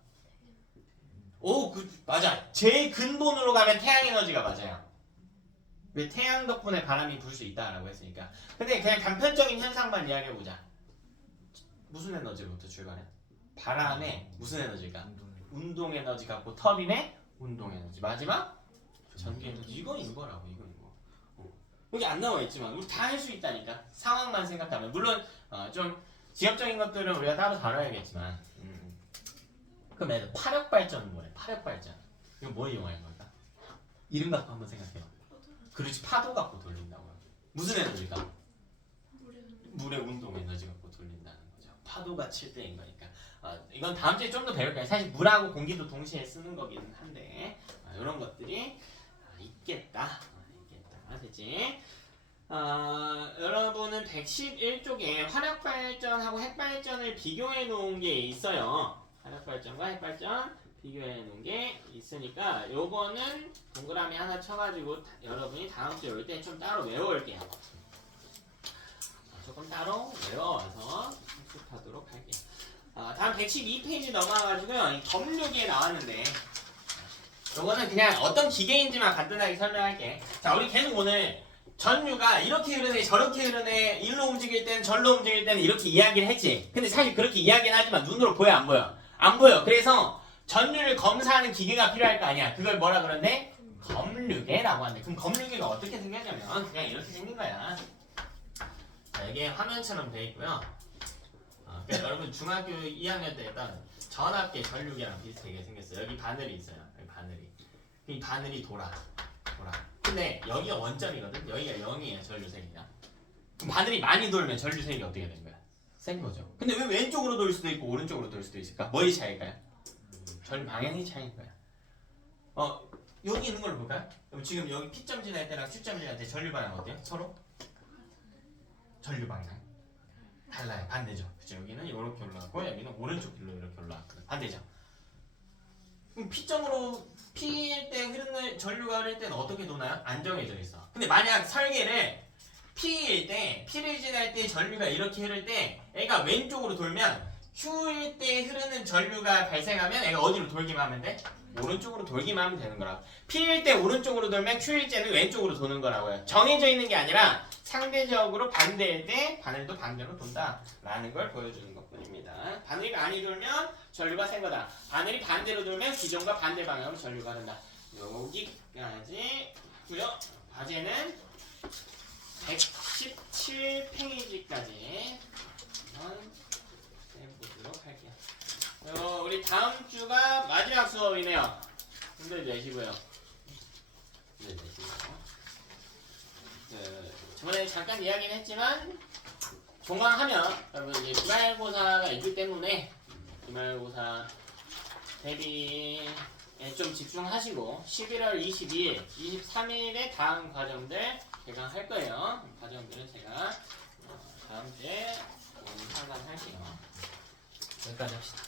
오, 맞아. 제일 근본으로 가면 태양 에너지가 맞아요. 왜 태양 덕분에 바람이 불 수 있다라고 했으니까. 근데 그냥 단편적인 현상만 이야기해보자. 무슨 에너지로부터 출발해? 바람의 무슨 에너지일까? 운동 에너지 갖고 터빈의 운동 에너지. 마지막 전기 에너지. 이건 이거라고. 이건 이거. 여기 안 나와 있지만 우리 다 할 수 있다니까. 상황만 생각하면. 물론 좀 지역적인 것들은 우리가 따로 다뤄야겠지만. 그럼 애들 파력 발전은 뭐래? 파력 발전. 이거 뭐 이용하는 걸까? 이름 갖고 한번 생각해봐. 그렇지. 파도 갖고 돌린다고요. 무슨 에너지가? 물의 운동 에너지 갖고 돌린다는 거죠. 파도가 칠 때인 거니까. 이건 다음 주에 좀 더 배울 거예요. 사실 물하고 공기도 동시에 쓰는 거기는 한데 이런 것들이 있겠다. 있겠다. 되지? 여러분은 111쪽에 화력발전하고 핵발전을 비교해 놓은 게 있어요. 화력발전과 핵발전 비교해 놓은 게 있으니까 요거는 동그라미 하나 쳐가지고 여러분이 다음 주에 올 때 좀 따로 외워올게요. 조금 따로 외워와서 학습하도록 할게요. 다음 112페이지 넘어가가지고요. 이 검류기에 나왔는데 요거는 그냥 어떤 기계인지만 간단하게 설명할게. 자, 우리 계속 오늘 전류가 이렇게 흐르네 저렇게 흐르네 일로 움직일 때는 절로 움직일 때는 이렇게 이야기를 했지. 근데 사실 그렇게 이야기는 하지만 눈으로 보여 안 보여? 안 보여. 그래서 전류를 검사하는 기계가 필요할 거 아니야. 그걸 뭐라 그러는데? 검류계라고 하는데. 그럼 검류계가 어떻게 생겼냐면 그냥 이렇게 생긴 거야. 자, 이게 화면처럼 돼 있고요. 그러니까 여러분 중학교 2학년 때 했던 전압계 전류계랑 비슷하게 생겼어요. 여기 바늘이 있어요. 여기 바늘이. 이 바늘이 돌아. 근데 여기가 원점이거든. 여기가 0이에요. 전류색이가. 그럼 바늘이 많이 돌면 전류색이 어떻게 된 거야? 센 거죠. 근데 왜 왼쪽으로 돌 수도 있고 오른쪽으로 돌 수도 있을까? 뭐의 차이일까요? 전 방향의 차이인 거야. 여기 있는 걸로 볼까요? 그럼 지금 여기 P점 지날 때랑 Q점 지날 때 전류 방향 어때요? 서로? 전류 방향 달라요. 반대죠. 그죠? 여기는 이렇게 올라가고 여기는 오른쪽 길로 이렇게 올라갔거든. 반대죠. 그럼 P점으로 P일 때 흐르는 전류가 흐를 때는 어떻게 도나요? 안정해져 있어. 근데 만약 설계를 P일 때 P를 지날 때 전류가 이렇게 흐를 때 애가 왼쪽으로 돌면 Q일 때 흐르는 전류가 발생하면 애가 어디로 돌기만 하면 돼? 오른쪽으로 돌기만 하면 되는 거라고. P일 때 오른쪽으로 돌면 Q일 때는 왼쪽으로 도는 거라고요. 정해져 있는 게 아니라 상대적으로 반대일 때 바늘도 반대로 돈다 라는 걸 보여주는 것뿐입니다. 바늘이 많이 돌면 전류가 센 거다. 바늘이 반대로 돌면 기존과 반대 방향으로 전류가 흐른다. 여기까지 고요. 과제는 117페이지까지 해보도록 할게요. 우리 다음 주가 마지막 수업이네요. 힘들 내시고요. 저번에 잠깐 이야기는 했지만 종강하면 여러분 이제 기말고사가 있기 때문에 기말고사 대비에 좀 집중하시고 11월 22일, 23일에 다음 과정들 제가 할 거예요. 과정들은 제가 다음 주에 상담할게요. 여기까지 합시다.